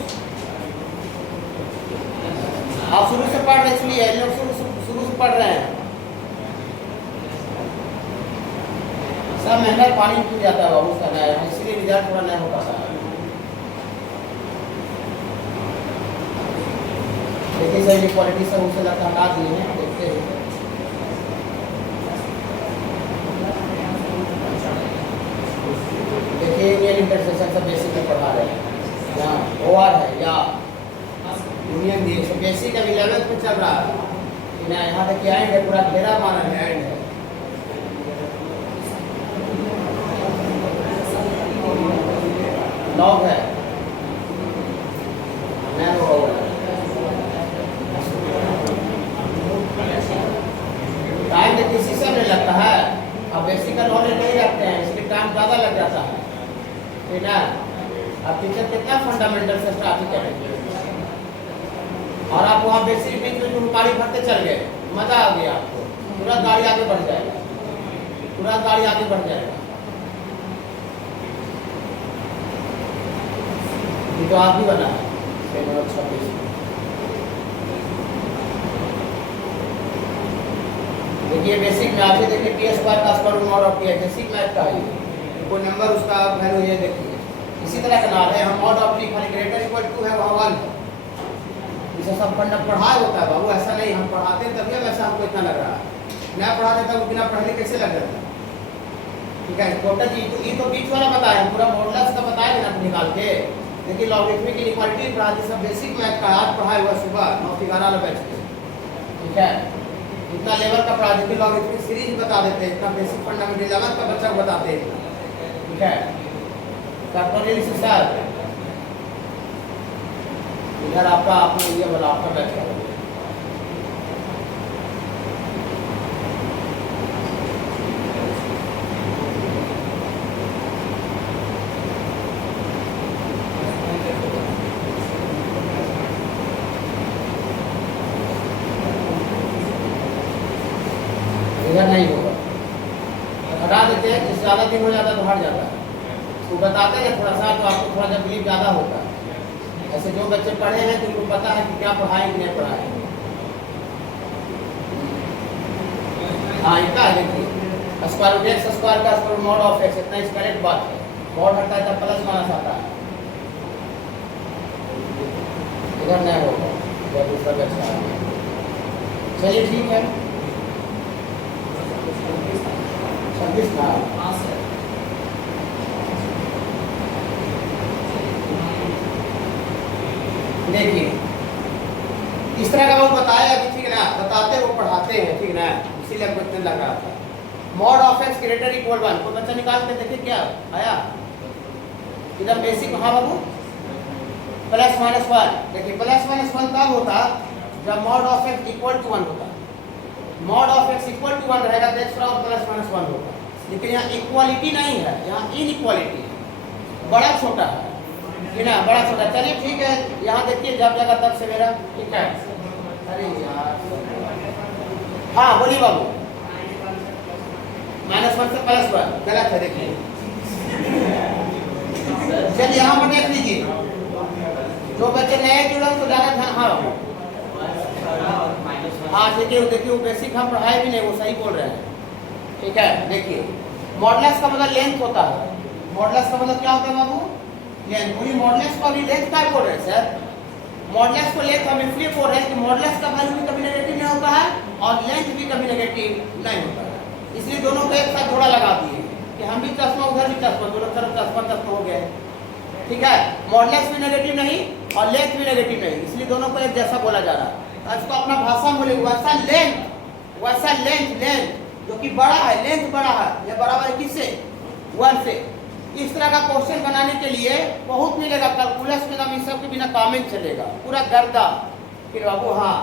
आप शुरू से पढ़ रहे इसलिए लोग शुरू से पढ़ रहे हैं, सब मेहनत पानी पी जाता है बाबू का नया, इसलिए रिजल्ट थोड़ा नहीं हो पाता है। देखिए सर इक्वालिटी सब उसे लगता हटा दिए हैं, देखते हैं देखिए यूनियन इंटरसेक्शन सब बेसिक में पढ़ा रहे हैं, यहाँ ओआर है या यूनियन दी सब बेसिक अभी 11th में चल रहा है ना, यहाँ तक एंड है, पूरा घेरा माना है, एंड है, लॉग है, टाइम तो किसी से नहीं लगता है, अब बेसिक का नॉलेज नहीं रखते हैं इसलिए टाइम ज़्यादा लग जाता है, ठीक है। अब टीचर कितना फंडामेंटल से स्टार्ट करेंगे और आप वहाँ बेसिक बीच में जो गाड़ी भरते चल गए, मजा आ गया आपको, तुरंत गाड़ी आगे बढ़ जाएगा, तुरंत गाड़ी आगे बढ़ जाएगा। ये तो आप ही बना है 26। देखिए बेसिक में आगे देखिए टी स्क्वायर का स्क्वायर रूट ऑफ टी है, बेसिक मैथ का है, कोई नंबर उसका वैल्यू ये देखिए, इसी तरह का नाम है, हम मॉड ऑफ टी खाली ग्रेटर इक्वल टू है वहाँ 1 है, इसे सब पढ़ाया होता है बाबू, ऐसा नहीं हम पढ़ाते हैं तभी वैसा हमको इतना लग रहा है, न पढ़ाते तब बिना पढ़ने कैसे लग रहा है, ठीक है। टोटल जी तो ये तो बीच वाला बताया, पूरा मॉडुलस का बताया ना निकाल के, देखिए लॉगरिथमिक इनइक्वालिटी पढ़ा दी, सब बेसिक मैथ का आज पढ़ाया हुआ सुबह 9 से 11 बैच में, ठीक है, इतना लेवल का पढ़ा देते, लॉगरिथमिक सीरीज बता देते हैं, इतना बेसिक फंडामेंटल 11th का बच्चा को बताते हैं, ठीक है। कार्बोनिल से साथ इधर आपका आपने ये वाला आपका बैठा है। इधर नहीं होगा, हटा देते हैं। जिस ज़्यादा दिन हो जाता है तो हट जाता है। तो बताते हैं थोड़ा सा, तो आपको थोड़ा तकलीफ ज़्यादा होता है। ऐसे जो बच्चे पढ़े हैं तो उनको पता है कि क्या पढ़ाएं कि नहीं पढ़ाएं। हाँ इतना है, देखिए स्क्वायर रूट एक्स स्क्वायर का स्क्वायर मॉड ऑफ एक्स, इतना इस करेक्ट बात है। मॉड हटता है तब प्लस माइनस आता है, इधर नहीं होगा, इधर दूसरा बच्चा। चलिए ठीक है, 26 था। देखिए इस तरह का वो बताया अभी, ठीक है ना, बताते वो पढ़ाते हैं, ठीक ना, इसीलिए हमको इतना लग रहा था। Mod of x greater equal 1, कोई बच्चा निकाल के देखिए क्या आया। इधर बेसिक, हाँ बाबू, प्लस माइनस 1। देखिए प्लस माइनस 1 तब होता जब mod of X equal to 1 होता। Mod of X equal to 1 रहेगा तो एक्स बराबर प्लस माइनस 1 होगा। लेकिन यहाँ इक्वालिटी नहीं है, यहाँ इनइक्वालिटी है, बड़ा छोटा है ना, बड़ा छोटा। चलिए ठीक है, यहाँ देखिए जब जगह तब से मेरा ठीक है। अरे यार, हाँ बोलिए बाबू, -1 से +1 गलत है। देखिए चलिए यहाँ पर देख लीजिए, जो बच्चे नए जुड़े तो ज़्यादा ध्यान। हाँ बाबू, हाँ देखिए वो बेसिक हम पढ़ाए भी नहीं, वो सही बोल रहे हैं, ठीक है। देखिए मॉडुलस का मतलब लेंथ होता है। मॉडुलस का मतलब क्या होता है बाबू? लेंथ। पूरी मॉडुलस को अभी लेंथ क्या बोल रहे हैं सर? मॉडुलस को लेंथ हम इसलिए बोल रहे हैं कि मॉडुलस का वैल्यू भी कभी नेगेटिव नहीं होता है और लेंथ भी कभी नेगेटिव नहीं होता है, इसलिए दोनों को एक साथ जोड़ा लगा दिए कि हम भी चश्मा उधर भी चश्मा, दोनों तरफ चश्मा हो गया, ठीक है। मॉडुलस भी नेगेटिव नहीं और लेंथ भी नेगेटिव नहीं, इसलिए दोनों को एक जैसा बोला जा रहा है। इसको अपना भाषा में बोले वैसा लेंथ जो कि बड़ा है, लेंथ बड़ा है, ये बराबर है किससे? 1 से। इस तरह का क्वेश्चन बनाने के लिए बहुत मिलेगा, कैलकुलस में नाम इस सब के बिना काम नहीं चलेगा, पूरा गर्दा। फिर बाबू हाँ,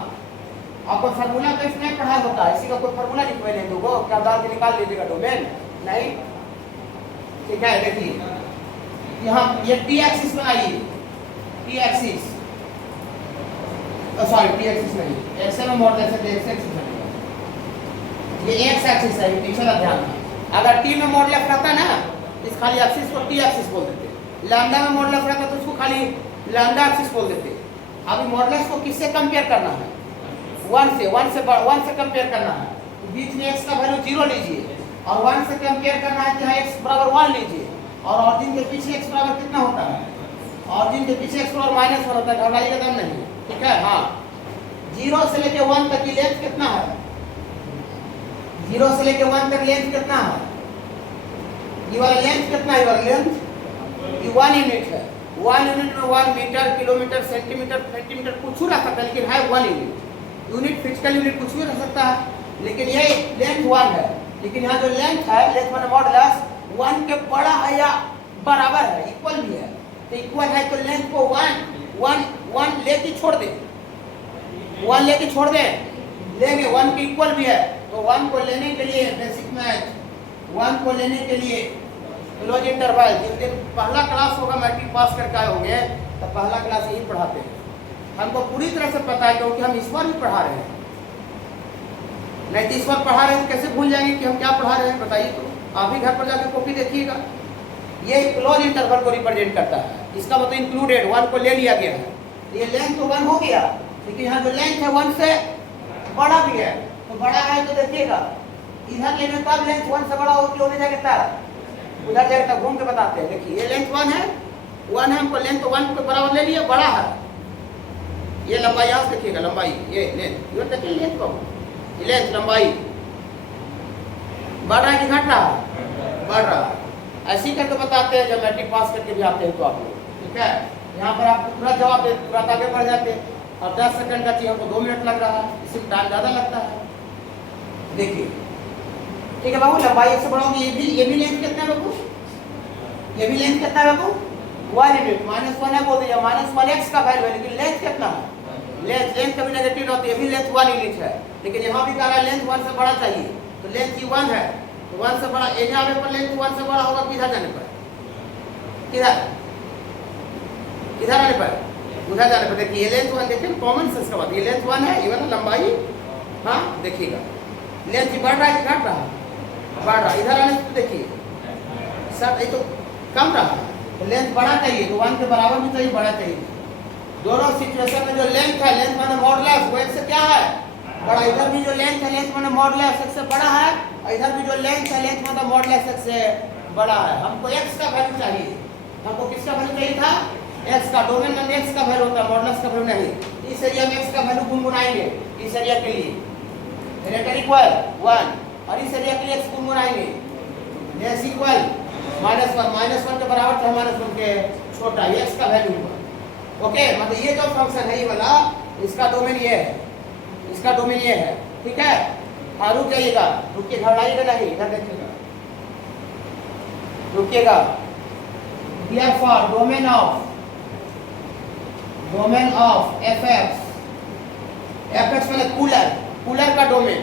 आपको फार्मूला बेस नहीं पढ़ा होता है, इसी का कोई फार्मूला लिखवा ले दो, क्या डाल के निकाल लीजिएगा डोमेन नहीं, ठीक है। देखिए यहाँ ये टी एक्सिस बनाइए, T axis, sorry T axis नहीं, एक्सेल में मॉडल से एक्स एक्सिस बनेगा, ये एक्स एक्सिस है, पीछे का ध्यान। अगर टी में मॉडल रहता ना, इस खाली एक्सिस को टी एक्सिस बोल देते, लैम्डा में मॉडल रहता तो उसको खाली लैम्डा एक्सिस बोल देते। अभी मॉडल्स को किससे कंपेयर करना है? 1 से कंपेयर करना है, बीच में x का वैल्यू 0 लीजिए और 1 से कंपेयर करना है कि x बराबर 1 लीजिए, और ऑरिजिन के पीछे x बराबर कितना होता है? ऑरिजिन के पीछे x बराबर -1 होता है, घबराइएगा दम नहीं, ठीक है। हाँ 0 से लेके 1 तक की लेंथ कितना है? 0 से लेके 1 तक लेंथ कितना है? ये वाला लेंथ कितना है? ये वाला लेंथ ये 1 यूनिट है। 1 यूनिट में 1 मीटर, किलोमीटर, सेंटीमीटर कुछ रह सकता है, लेकिन है 1 यूनिट। फिजिकल यूनिट कुछ भी रह सकता है, लेकिन ये लेंथ 1 है। लेकिन यहाँ जो लेंथ है, लेंथ माने मॉडुलस 1 के बड़ा है या बराबर है, इक्वल भी है। तो इक्वल है तो लेंथ को 1 लेके छोड़ दे, 1 लेके छोड़ दे, लेंगे 1 के इक्वल भी है। तो 1 को लेने के लिए बेसिक मैथ, 1 को लेने के लिए क्लोज इंटरवल, जिस दिन पहला क्लास होगा मैट्रिक पास करके आए होंगे तो पहला क्लास यही पढ़ाते हैं। हमको पूरी तरह से पता है क्योंकि हम इस बार भी पढ़ा रहे हैं, नहीं तो इस बार पढ़ा रहे हैं कैसे भूल जाएंगे कि हम क्या पढ़ा रहे हैं? बताइए तो, आप भी घर पर जाकर कॉपी देखिएगा। ये क्लोज इंटरवल को रिप्रेजेंट करता है, इसका मतलब इंक्लूडेड 1 को ले लिया गया है। ये लेंथ तो 1 हो गया, लेकिन यहाँ जो लेंथ है 1 से बड़ा भी है, तो बड़ा है तो देखिएगा इधर लेने तब लेंथ 1 से बड़ा होने जाएगा, उधर जाएगा घूम के बताते हैं। देखिए ये लेंथ 1 है, हमको लेंथ 1 के बराबर ले लिया, बड़ा है। ये लंबाई यहाँ से देखिएगा, लंबाई ये लेंथ, ये देखिए लेंथ को, ये लेंथ लंबाई बढ़ रहा है कि घट रहा है? बढ़ रहा है। ऐसे ही करके बताते हैं जब मैट्रिक पास करके भी आते हैं तो आप लोग, ठीक है। यहाँ पर आपको पूरा जवाब दे, तुरंत आगे बढ़ जाते हैं, और 10 सेकंड का चाहिए हमको 2 मिनट लग रहा है, इसमें टाइम ज़्यादा लगता है। देखिए ठीक है बाबू, लंबाई से बढ़ाओगे, ये भी लेंथ कितना है बाबू? ये भी लेंथ कितना है बाबू 1 यूनिट, -1 है बोल दीजिए, -1 x का वैल्यू है, लेकिन लेंथ कितना है, लेंथ कभी नेगेटिव रहती है, ये भी लेंथ 1 यूनिट है, लेकिन यहाँ भी कह रहा है लेंथ 1 से बड़ा चाहिए, तो लेंथ ही 1 है, तो 1 से बड़ा यहाँ पे पर लेंथ 1 से बड़ा होगा किधर जाने पर, किधर किधर आने पर, उधर जाने पर। देखिए ये लेंथ 1, देखिए कॉमन सेंस का बात, ये लेंथ 1 है, ये वाला लंबाई, हाँ देखिएगा लेंथ ही बढ़ रहा है कि घट रहा है, बढ़ रहा है, इधर आने से देखिए सब ये तो कम रहा है, तो लेंथ बढ़ा चाहिए, तो 1 के बराबर भी चाहिए, बड़ा चाहिए। दोनों सिचुएशन में जो लेंथ है, लेंथ माने मॉडुलस, वो एक से क्या है बड़ा, इधर भी जो लेंथ है, लेंथ माने मॉडुलस एक से बड़ा है, और इधर भी जो लेंथ है, लेंथ माने मॉडुलस एक से बड़ा है। हमको x का वैल्यू चाहिए, हमको किसका वैल्यू चाहिए था, x का, डोमेन में x का वैल्यू होता है, मॉडुलस का वैल्यू नहीं। इस एरिया में x का वैल्यू गुनगुनाएंगे, इस एरिया के लिए ग्रेटर इक्वल 1, और इस एरिया के लिए x गुनगुनाएंगे लेस इक्वल -1 के बराबर तो -1 के छोटा, ये x का वैल्यू हुआ। ओके, मतलब ये जो फंक्शन है ये वाला, इसका डोमेन ये है, इसका डोमेन ये है, ठीक है। हाँ रुक जाइएगा, रुकिए, घबराइएगा नहीं, इधर देखिएगा, रुकिएगा। Therefore डोमेन ऑफ fx मतलब कूलर का डोमेन,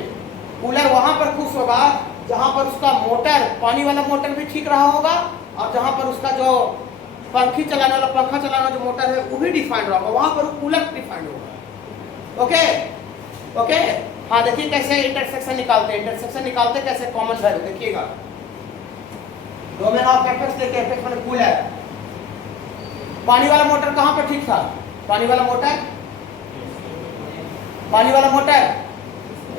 कूलर वहां पर खुश होगा जहां पर उसका मोटर, पानी वाला मोटर भी ठीक रहा होगा, और जहां पर उसका जो पंखा चलाने वाला जो मोटर है वो भी डिफाइंड रहा होगा, वहां पर कूलर डिफाइंड होगा। ओके ओके, हाँ देखिए कैसे इंटरसेक्शन निकालते कैसे कॉमन वैल्यू, देखिएगा डोमेन ऑफ fx लेके, fx मतलब कूलर, पानी वाला मोटर कहां पर ठीक था, पानी वाला मोटर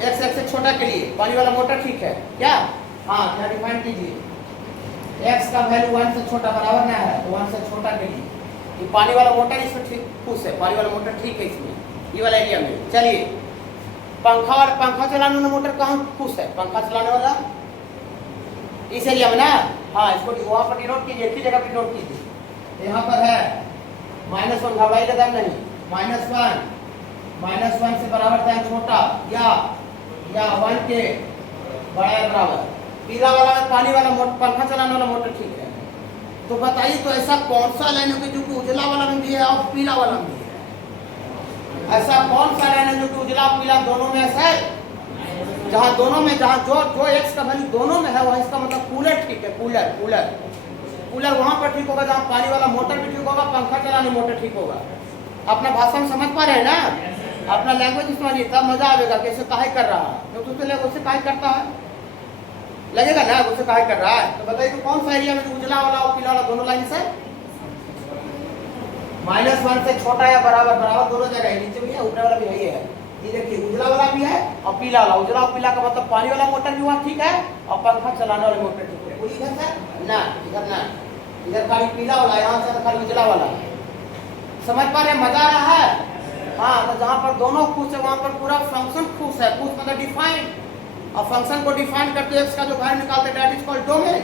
x से छोटा के लिए पानी वाला मोटर ठीक है क्या, हाँ क्या डिफाइन कीजिए, x का वैल्यू 1 से छोटा बराबर ना है, तो 1 से छोटा के लिए ये पानी वाला मोटर इसमें ठीक खुश है, पानी वाला मोटर ठीक है इसमें, ये वाला एरिया में। चलिए पंखा चलाने वाला मोटर कहाँ खुश है, पंखा चलाने वाला इस एरिया में ना, हाँ इसको वहाँ पर डिनोट कीजिए, एक ही जगह पर डिनोट कीजिए, यहाँ पर है -1, घबराई का दाम नहीं, -1 से बराबर था छोटा या 1 के बड़ा या बराबर, पीला वाला में पानी वाला पंखा चलाने वाला मोटर ठीक है। तो बताइए तो ऐसा कौन सा लाइन होगी जो कि उजला वाला में भी है और पीला वाला में भी है, ऐसा कौन सा लाइन है जो कि उजला पीला दोनों में ऐसा है, जहाँ दोनों में जहाँ जो x का वैल्यू दोनों में है वह इसका मतलब कूलर ठीक है, कूलर वहां पर ठीक होगा जहाँ पानी वाला मोटर भी ठीक होगा, पंखा चलाने मोटर ठीक होगा। अपना भाषा में समझ पा रहे हैं ना, अपना लैंग्वेज समझिए, तब मजा आएगा कैसे काहे कर रहा है, जो दूसरे लोग उससे काहे करता है लगेगा ना, उससे काहे कर रहा है। तो बताइए तो कौन सा एरिया में उजला वाला और पीला वाला दोनों लाइन से -1 से छोटा या बराबर दोनों जगह है, नीचे भी है ऊपर वाला भी है, ये देखिए उजला वाला भी है और पीला वाला, उजला और पीला का मतलब पानी वाला मोटर भी वहाँ ठीक है और पंखा चलाने वाले मोटर ठीक है। कोई इधर से ना, इधर खाली पीला वाला, यहाँ से खाली उजला वाला, समझ पा रहे, मजा आ रहा है। हाँ, तो जहाँ पर दोनों खुश है वहाँ पर पूरा फंक्शन खुश है, खुश मतलब डिफाइन, और फंक्शन को डिफाइन करते हुए इसका जो वैल्यू निकालते हैं दैट इज कॉल्ड डोमेन।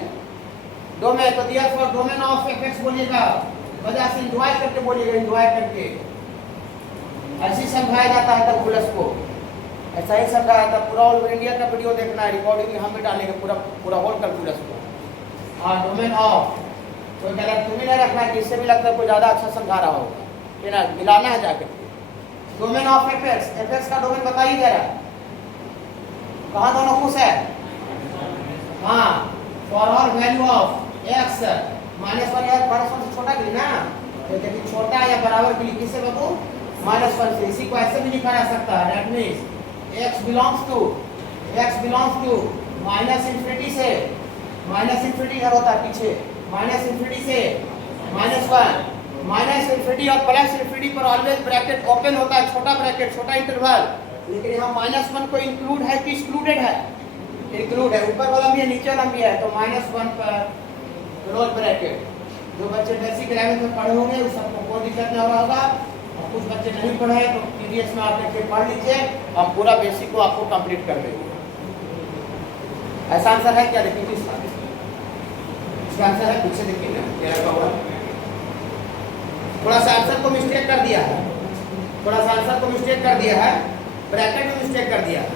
तो देयरफॉर डोमेन ऑफ fx बोलिएगा, मजा से एंजॉय करके बोलिएगा, एंजॉय करके, ऐसे समझाया जाता है कैलकुलस को, ऐसा ही समझाया जाता है। पूरा ऑल ओवर इंडिया का वीडियो देखना है, रिकॉर्डिंग में हम भी डालेंगे पूरा होल कैलकुलस को। हाँ, डोमेन ऑफ कोई गलत तुम्हें नहीं रखना है, किससे भी लगता है कोई ज़्यादा अच्छा समझा रहा होगा, है ना, मिलाना है जाकर। डोमेन ऑफ fx का डोमेन बताइए जरा, कहाँ दोनों खुश है। हाँ, for all value of x -1 से छोटा के लिए ना, तो देखिए छोटा या बराबर के लिए किससे बाबू -1 से, इसी को ऐसे भी लिखा जा सकता है, that means x belongs to -∞ से -∞ इधर होता है पीछे, -∞ से -1 और +∞ पर ऑलवेज ब्रैकेट ओपन होता है, छोटा ब्रैकेट, छोटा इंटरवल, लेकिन यहाँ -1 को इंक्लूड है कि एक्सक्लूडेड है, इंक्लूड है, ऊपर वाला भी है नीचे वाला भी है, तो -1 पर क्लोज ब्रैकेट। जो बच्चे बेसिक लैंग्वेज में पढ़े होंगे उस सबको कोई दिक्कत नहीं हो रहा होगा, और कुछ बच्चे नहीं पढ़े हैं तो पीडीएफ में आप लेके पढ़ लीजिए, और पूरा बेसिक को आपको कंप्लीट कर देंगे। ऐसा आंसर है क्या, देखिए इसका आंसर है, पीछे देखिए ना, थोड़ा सा आंसर को मिस्टेक कर दिया है, ब्रैकेट में मिस्टेक कर दिया है।